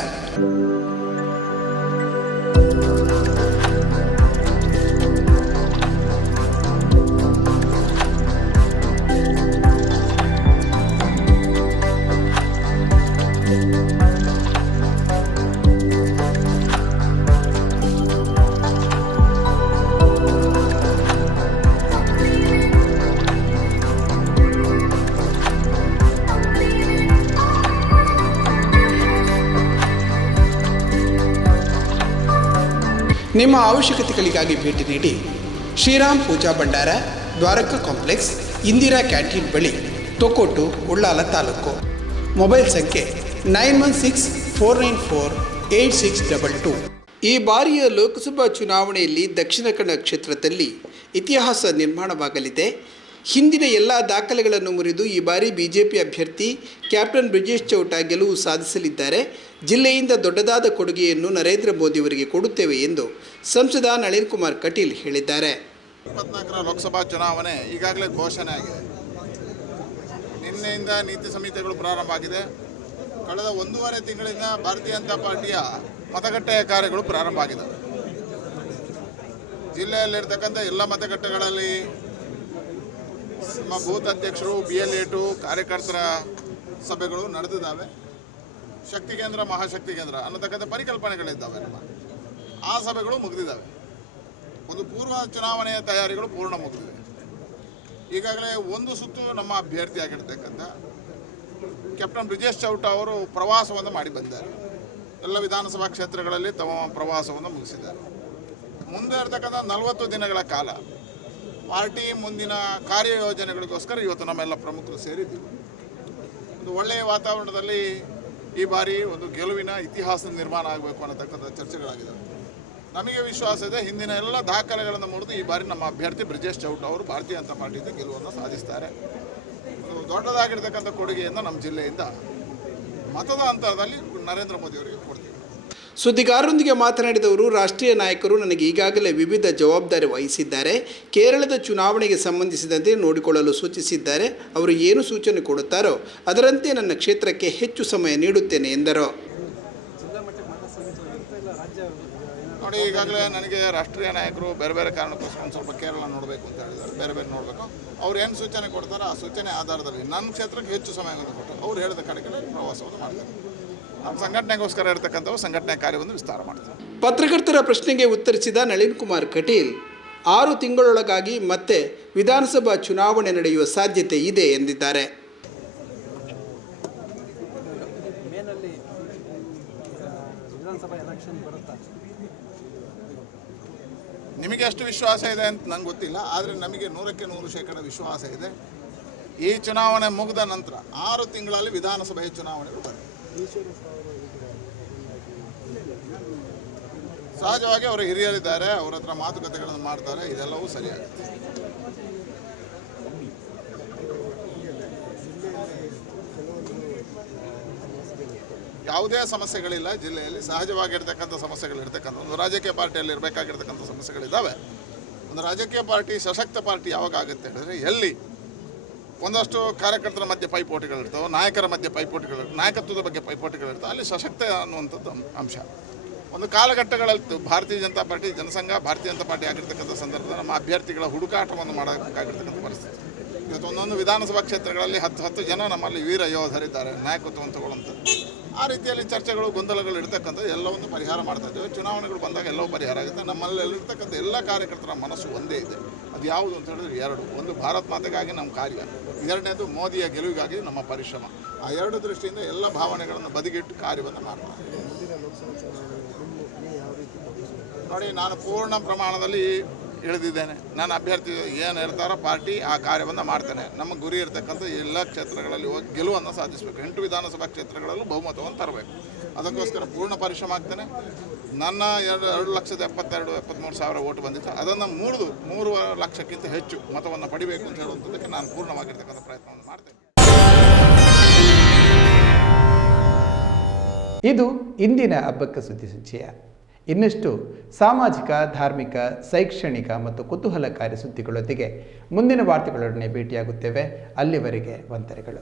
ನಿಮ್ಮ ಅವಶ್ಯಕತೆಗಳಿಗಾಗಿ ಭೇಟಿ ನೀಡಿ. ಶ್ರೀರಾಮ್ ಪೂಜಾ ಭಂಡಾರ, ದ್ವಾರಕಾ ಕಾಂಪ್ಲೆಕ್ಸ್, ಇಂದಿರಾ ಕ್ಯಾಂಟೀನ್ ಬಳಿ, ತೊಕ್ಕೋಟು, ಉಳ್ಳಾಲ ತಾಲೂಕು. ಮೊಬೈಲ್ ಸಂಖ್ಯೆ 9164948622. ಈ ಬಾರಿಯ ಲೋಕಸಭಾ ಚುನಾವಣೆಯಲ್ಲಿ ದಕ್ಷಿಣ ಕನ್ನಡ ಕ್ಷೇತ್ರದಲ್ಲಿ ಇತಿಹಾಸ ನಿರ್ಮಾಣವಾಗಲಿದೆ. ಹಿಂದಿನ ಎಲ್ಲ ದಾಖಲೆಗಳನ್ನು ಮುರಿದು ಈ ಬಾರಿ ಬಿಜೆಪಿ ಅಭ್ಯರ್ಥಿ ಕ್ಯಾಪ್ಟನ್ ಬ್ರಿಜೇಶ್ ಚೌಟ ಗೆಲುವು ಸಾಧಿಸಲಿದ್ದಾರೆ. ಜಿಲ್ಲೆಯಿಂದ ದೊಡ್ಡದಾದ ಕೊಡುಗೆಯನ್ನು ನರೇಂದ್ರ ಮೋದಿಯವರಿಗೆ ಕೊಡುತ್ತೇವೆ ಎಂದು ಸಂಸದ ನಳಿನ್ ಕುಮಾರ್ ಕಟೀಲ್ ಹೇಳಿದ್ದಾರೆ. 24ರ ಲೋಕಸಭಾ ಚುನಾವಣೆ ಈಗಾಗಲೇ ಘೋಷಣೆ ಆಗಿದೆ. ನಿನ್ನೆಯಿಂದ ನೀತಿ ಸಂಹಿತೆಗಳು ಪ್ರಾರಂಭ ಆಗಿದೆ. ಕಳೆದ 1.5 ತಿಂಗಳಿಂದ ಭಾರತೀಯ ಜನತಾ ಪಾರ್ಟಿಯ ಮತಗಟ್ಟೆಯ ಕಾರ್ಯಗಳು ಪ್ರಾರಂಭ ಆಗಿದೆ. ಜಿಲ್ಲೆಯಲ್ಲಿರ್ತಕ್ಕಂಥ ಎಲ್ಲ ಮತಗಟ್ಟೆಗಳಲ್ಲಿ ನಮ್ಮ ಬೂತ್ ಅಧ್ಯಕ್ಷರು, BLA2 ಕಾರ್ಯಕರ್ತರ ಸಭೆಗಳು ನಡೆದಿದ್ದಾವೆ. ಶಕ್ತಿ ಕೇಂದ್ರ, ಮಹಾಶಕ್ತಿ ಕೇಂದ್ರ ಅನ್ನತಕ್ಕಂಥ ಪರಿಕಲ್ಪನೆಗಳಿದ್ದಾವೆ. ಆ ಸಭೆಗಳು ಮುಗಿದಿದ್ದಾವೆ. ಒಂದು ಪೂರ್ವ ಚುನಾವಣೆಯ ತಯಾರಿಗಳು ಪೂರ್ಣ ಮುಗಿದಿವೆ. ಈಗಾಗಲೇ ಒಂದು ಸುತ್ತು ನಮ್ಮ ಅಭ್ಯರ್ಥಿಯಾಗಿರ್ತಕ್ಕಂಥ ಕ್ಯಾಪ್ಟನ್ ಬ್ರಿಜೇಶ್ ಚೌಟ ಅವರು ಪ್ರವಾಸವನ್ನು ಮಾಡಿ ಬಂದಿದ್ದಾರೆ. ಎಲ್ಲ ವಿಧಾನಸಭಾ ಕ್ಷೇತ್ರಗಳಲ್ಲಿ ತಮ್ಮ ಪ್ರವಾಸವನ್ನು ಮುಗಿಸಿದ್ದಾರೆ. ಮುಂದೆ ಇರತಕ್ಕಂಥ 40 ದಿನಗಳ ಕಾಲ ಪಾರ್ಟಿ ಮುಂದಿನ ಕಾರ್ಯಯೋಜನೆಗಳಿಗೋಸ್ಕರ ಇವತ್ತು ನಮ್ಮೆಲ್ಲ ಪ್ರಮುಖರು ಸೇರಿದ್ದೀವಿ. ಒಂದು ಒಳ್ಳೆಯ ವಾತಾವರಣದಲ್ಲಿ ಈ ಬಾರಿ ಒಂದು ಗೆಲುವಿನ ಇತಿಹಾಸ ನಿರ್ಮಾಣ ಆಗಬೇಕು ಅನ್ನತಕ್ಕಂಥ ಚರ್ಚೆಗಳಾಗಿದೆ. ನಮಗೆ ವಿಶ್ವಾಸ ಇದೆ, ಹಿಂದಿನ ಎಲ್ಲ ದಾಖಲೆಗಳನ್ನು ಮುರಿದು ಈ ಬಾರಿ ನಮ್ಮ ಅಭ್ಯರ್ಥಿ ಬ್ರಿಜೇಶ್ ಚೌಟ ಅವರು ಭಾರತೀಯ ಜನತಾ ಪಾರ್ಟಿಯಿಂದ ಗೆಲುವನ್ನು ಸಾಧಿಸ್ತಾರೆ. ಒಂದು ದೊಡ್ಡದಾಗಿರ್ತಕ್ಕಂಥ ಕೊಡುಗೆಯನ್ನು ನಮ್ಮ ಜಿಲ್ಲೆಯಿಂದ ಮತದ ಅಂತರದಲ್ಲಿ ನರೇಂದ್ರ ಮೋದಿಯವರಿಗೆ ಕೊಡ್ತೀವಿ. ಸುದ್ದಿಗಾರರೊಂದಿಗೆ ಮಾತನಾಡಿದವರು, ರಾಷ್ಟ್ರೀಯ ನಾಯಕರು ನನಗೆ ಈಗಾಗಲೇ ವಿವಿಧ ಜವಾಬ್ದಾರಿ ವಹಿಸಿದ್ದಾರೆ. ಕೇರಳದ ಚುನಾವಣೆಗೆ ಸಂಬಂಧಿಸಿದಂತೆ ನೋಡಿಕೊಳ್ಳಲು ಸೂಚಿಸಿದ್ದಾರೆ. ಅವರು ಏನು ಸೂಚನೆ ಕೊಡುತ್ತಾರೋ ಅದರಂತೆ ನನ್ನ ಕ್ಷೇತ್ರಕ್ಕೆ ಹೆಚ್ಚು ಸಮಯ ನೀಡುತ್ತೇನೆ ಎಂದರು. ನೋಡಿ, ಈಗಾಗಲೇ ನನಗೆ ರಾಷ್ಟ್ರೀಯ ನಾಯಕರು ಬೇರೆ ಬೇರೆ ಕಾರಣಕ್ಕೋಸ್ಕರ ಒಂದು ಸ್ವಲ್ಪ ಕೇರಳ ನೋಡಬೇಕು ಅಂತ ಹೇಳಿದ್ದಾರೆ. ಬೇರೆ ಬೇರೆ ನೋಡಬೇಕು. ಅವ್ರು ಏನು ಸೂಚನೆ ಕೊಡ್ತಾರೋ ಆ ಸೂಚನೆ ಆಧಾರದಲ್ಲಿ ನನ್ನ ಕ್ಷೇತ್ರಕ್ಕೆ ಹೆಚ್ಚು ಸಮಯವನ್ನು ಕೊಟ್ಟು ಅವ್ರು ಹೇಳಿದ ಕಡೆಗಳಲ್ಲಿ ಪ್ರವಾಸವನ್ನು ಮಾಡ್ತಾರೆ. ನಮ್ಮ ಸಂಘಟನೆಗೋಸ್ಕರ ಇರತಕ್ಕಂಥವು ಸಂಘಟನೆ ಕಾರ್ಯವನ್ನು ವಿಸ್ತಾರ ಮಾಡ್ತಾರೆ. ಪತ್ರಕರ್ತರ ಪ್ರಶ್ನೆಗೆ ಉತ್ತರಿಸಿದ ನಳಿನ್ ಕುಮಾರ್ ಕಟೀಲ್, 6 ತಿಂಗಳೊಳಗಾಗಿ ಮತ್ತೆ ವಿಧಾನಸಭಾ ಚುನಾವಣೆ ನಡೆಯುವ ಸಾಧ್ಯತೆ ಇದೆ ಎಂದಿದ್ದಾರೆ. ನಿಮಗೆ ಎಷ್ಟು ವಿಶ್ವಾಸ ಇದೆ ಅಂತ ನಂಗೆ ಗೊತ್ತಿಲ್ಲ, ಆದರೆ ನಮಗೆ 100% ವಿಶ್ವಾಸ ಇದೆ. ಈ ಚುನಾವಣೆ ಮುಗಿದ ನಂತರ 6 ತಿಂಗಳಲ್ಲಿ ವಿಧಾನಸಭೆಯ ಚುನಾವಣೆಗಳು ಬರ್ತವೆ. ಸಹಜವಾಗಿ ಅವರು ಹಿರಿಯರಿದ್ದಾರೆ, ಅವರ ಹತ್ರ ಮಾತುಕತೆಗಳನ್ನು ಮಾಡ್ತಾರೆ, ಇದೆಲ್ಲವೂ ಸರಿಯಾಗುತ್ತೆ. ಯಾವುದೇ ಸಮಸ್ಯೆಗಳಿಲ್ಲ ಜಿಲ್ಲೆಯಲ್ಲಿ. ಸಹಜವಾಗಿರ್ತಕ್ಕಂಥ ಸಮಸ್ಯೆಗಳಿರ್ತಕ್ಕಂಥ ಒಂದು ರಾಜಕೀಯ ಪಾರ್ಟಿಯಲ್ಲಿ ಇರಬೇಕಾಗಿರ್ತಕ್ಕಂಥ ಸಮಸ್ಯೆಗಳಿದ್ದಾವೆ. ಒಂದು ರಾಜಕೀಯ ಪಾರ್ಟಿ ಸಶಕ್ತ ಪಾರ್ಟಿ ಯಾವಾಗ ಆಗುತ್ತೆ ಹೇಳಿದ್ರೆ ಎಲ್ಲಿ ಒಂದಷ್ಟು ಕಾರ್ಯಕರ್ತರ ಮಧ್ಯೆ ಪೈಪೋಟಿಗಳಿರ್ತಾವೆ, ನಾಯಕರ ಮಧ್ಯೆ ನಾಯಕತ್ವದ ಬಗ್ಗೆ ಪೈಪೋಟಿಗಳಿರ್ತಾವೆ, ಅಲ್ಲಿ ಸಶಕ್ತ ಅನ್ನುವಂಥದ್ದು ಅಂಶ. ಒಂದು ಕಾಲಘಟ್ಟಗಳಲ್ಲಿ ಭಾರತೀಯ ಜನತಾ ಪಾರ್ಟಿ ಜನಸಂಘ ಭಾರತೀಯ ಜನತಾ ಪಾರ್ಟಿ ಆಗಿರ್ತಕ್ಕಂಥ ಸಂದರ್ಭದಲ್ಲಿ ನಮ್ಮ ಅಭ್ಯರ್ಥಿಗಳ ಹುಡುಕಾಟವನ್ನು ಮಾಡಬೇಕಾಗಿರ್ತಕ್ಕಂಥ ಪರಿಸ್ಥಿತಿ. ಇವತ್ತು ಒಂದೊಂದು ವಿಧಾನಸಭಾ ಕ್ಷೇತ್ರಗಳಲ್ಲಿ 10 ಜನ ನಮ್ಮಲ್ಲಿ ವೀರ ಯೋಧರಿದ್ದಾರೆ ನಾಯಕತ್ವವನ್ನು ತಗೊಳ್ಳುವಂಥದ್ದು. ಆ ರೀತಿಯಲ್ಲಿ ಚರ್ಚೆಗಳು ಗೊಂದಲಗಳು ಇರ್ತಕ್ಕಂಥದ್ದು ಎಲ್ಲವನ್ನು ಪರಿಹಾರ ಮಾಡ್ತಾ ಇದ್ದೇವೆ. ಚುನಾವಣೆಗಳು ಬಂದಾಗ ಎಲ್ಲವೂ ಪರಿಹಾರ ಆಗುತ್ತೆ. ನಮ್ಮಲ್ಲಿರ್ತಕ್ಕಂಥ ಎಲ್ಲ ಕಾರ್ಯಕರ್ತರ ಮನಸ್ಸು ಒಂದೇ ಇದೆ. ಅದು ಯಾವುದು ಅಂತ ಹೇಳಿದ್ರೆ 2. ಒಂದು ಭಾರತ್ ಮಾತೆಗಾಗಿ ನಮ್ಮ ಕಾರ್ಯ, 2ನೇದು ಮೋದಿಯ ಗೆಲುವಿಗಾಗಿ ನಮ್ಮ ಪರಿಶ್ರಮ. ಆ 2 ದೃಷ್ಟಿಯಿಂದ ಎಲ್ಲ ಭಾವನೆಗಳನ್ನು ಬದಿಗಿಟ್ಟು ಕಾರ್ಯವನ್ನು ಮಾಡ್ತಾರೆ. ನೋಡಿ, ನಾನು ಪೂರ್ಣ ಪ್ರಮಾಣದಲ್ಲಿ ಇಳಿದಿದ್ದೇನೆ. ನಾನು ಅಭ್ಯರ್ಥಿ ಏನು ಹೇಳ್ತಾರೋ ಪಾರ್ಟಿ ಆ ಕಾರ್ಯವನ್ನು ಮಾಡ್ತೇನೆ. ನಮ್ಮ ಗುರಿ ಇರತಕ್ಕಂಥ ಎಲ್ಲ ಕ್ಷೇತ್ರಗಳಲ್ಲಿ ಹೋಗಿ ಗೆಲುವನ್ನು ಸಾಧಿಸಬೇಕು. 8 ವಿಧಾನಸಭಾ ಕ್ಷೇತ್ರಗಳಲ್ಲೂ ಬಹುಮತವನ್ನು ತರಬೇಕು. ಅದಕ್ಕೋಸ್ಕರ ಪೂರ್ಣ ಪರಿಶ್ರಮ ಆಗ್ತೇನೆ. ನನ್ನ 2,72,73,000 ಓಟು ಬಂದಿತ್ತು. ಅದನ್ನು 3 ಲಕ್ಷಕ್ಕಿಂತ ಹೆಚ್ಚು ಮತವನ್ನು ಪಡಿಬೇಕು ಅಂತ ಹೇಳುವಂಥದ್ದಕ್ಕೆ ನಾನು ಪೂರ್ಣವಾಗಿರ್ತಕ್ಕಂಥ ಪ್ರಯತ್ನವನ್ನು ಮಾಡ್ತೇನೆ. ಇದು ಇಂದಿನ ಹಬ್ಬಕ್ಕ ಸುದ್ದಿ ಸಂಚಯ. ಇನ್ನಷ್ಟು ಸಾಮಾಜಿಕ, ಧಾರ್ಮಿಕ, ಶೈಕ್ಷಣಿಕ ಮತ್ತು ಕುತೂಹಲಕಾರಿ ಸುದ್ದಿಗಳೊಂದಿಗೆ ಮುಂದಿನ ವಾರ್ತೆಗಳೊಡನೆ ಭೇಟಿಯಾಗುತ್ತೇವೆ. ಅಲ್ಲಿವರೆಗೆ ವಂದನೆಗಳು.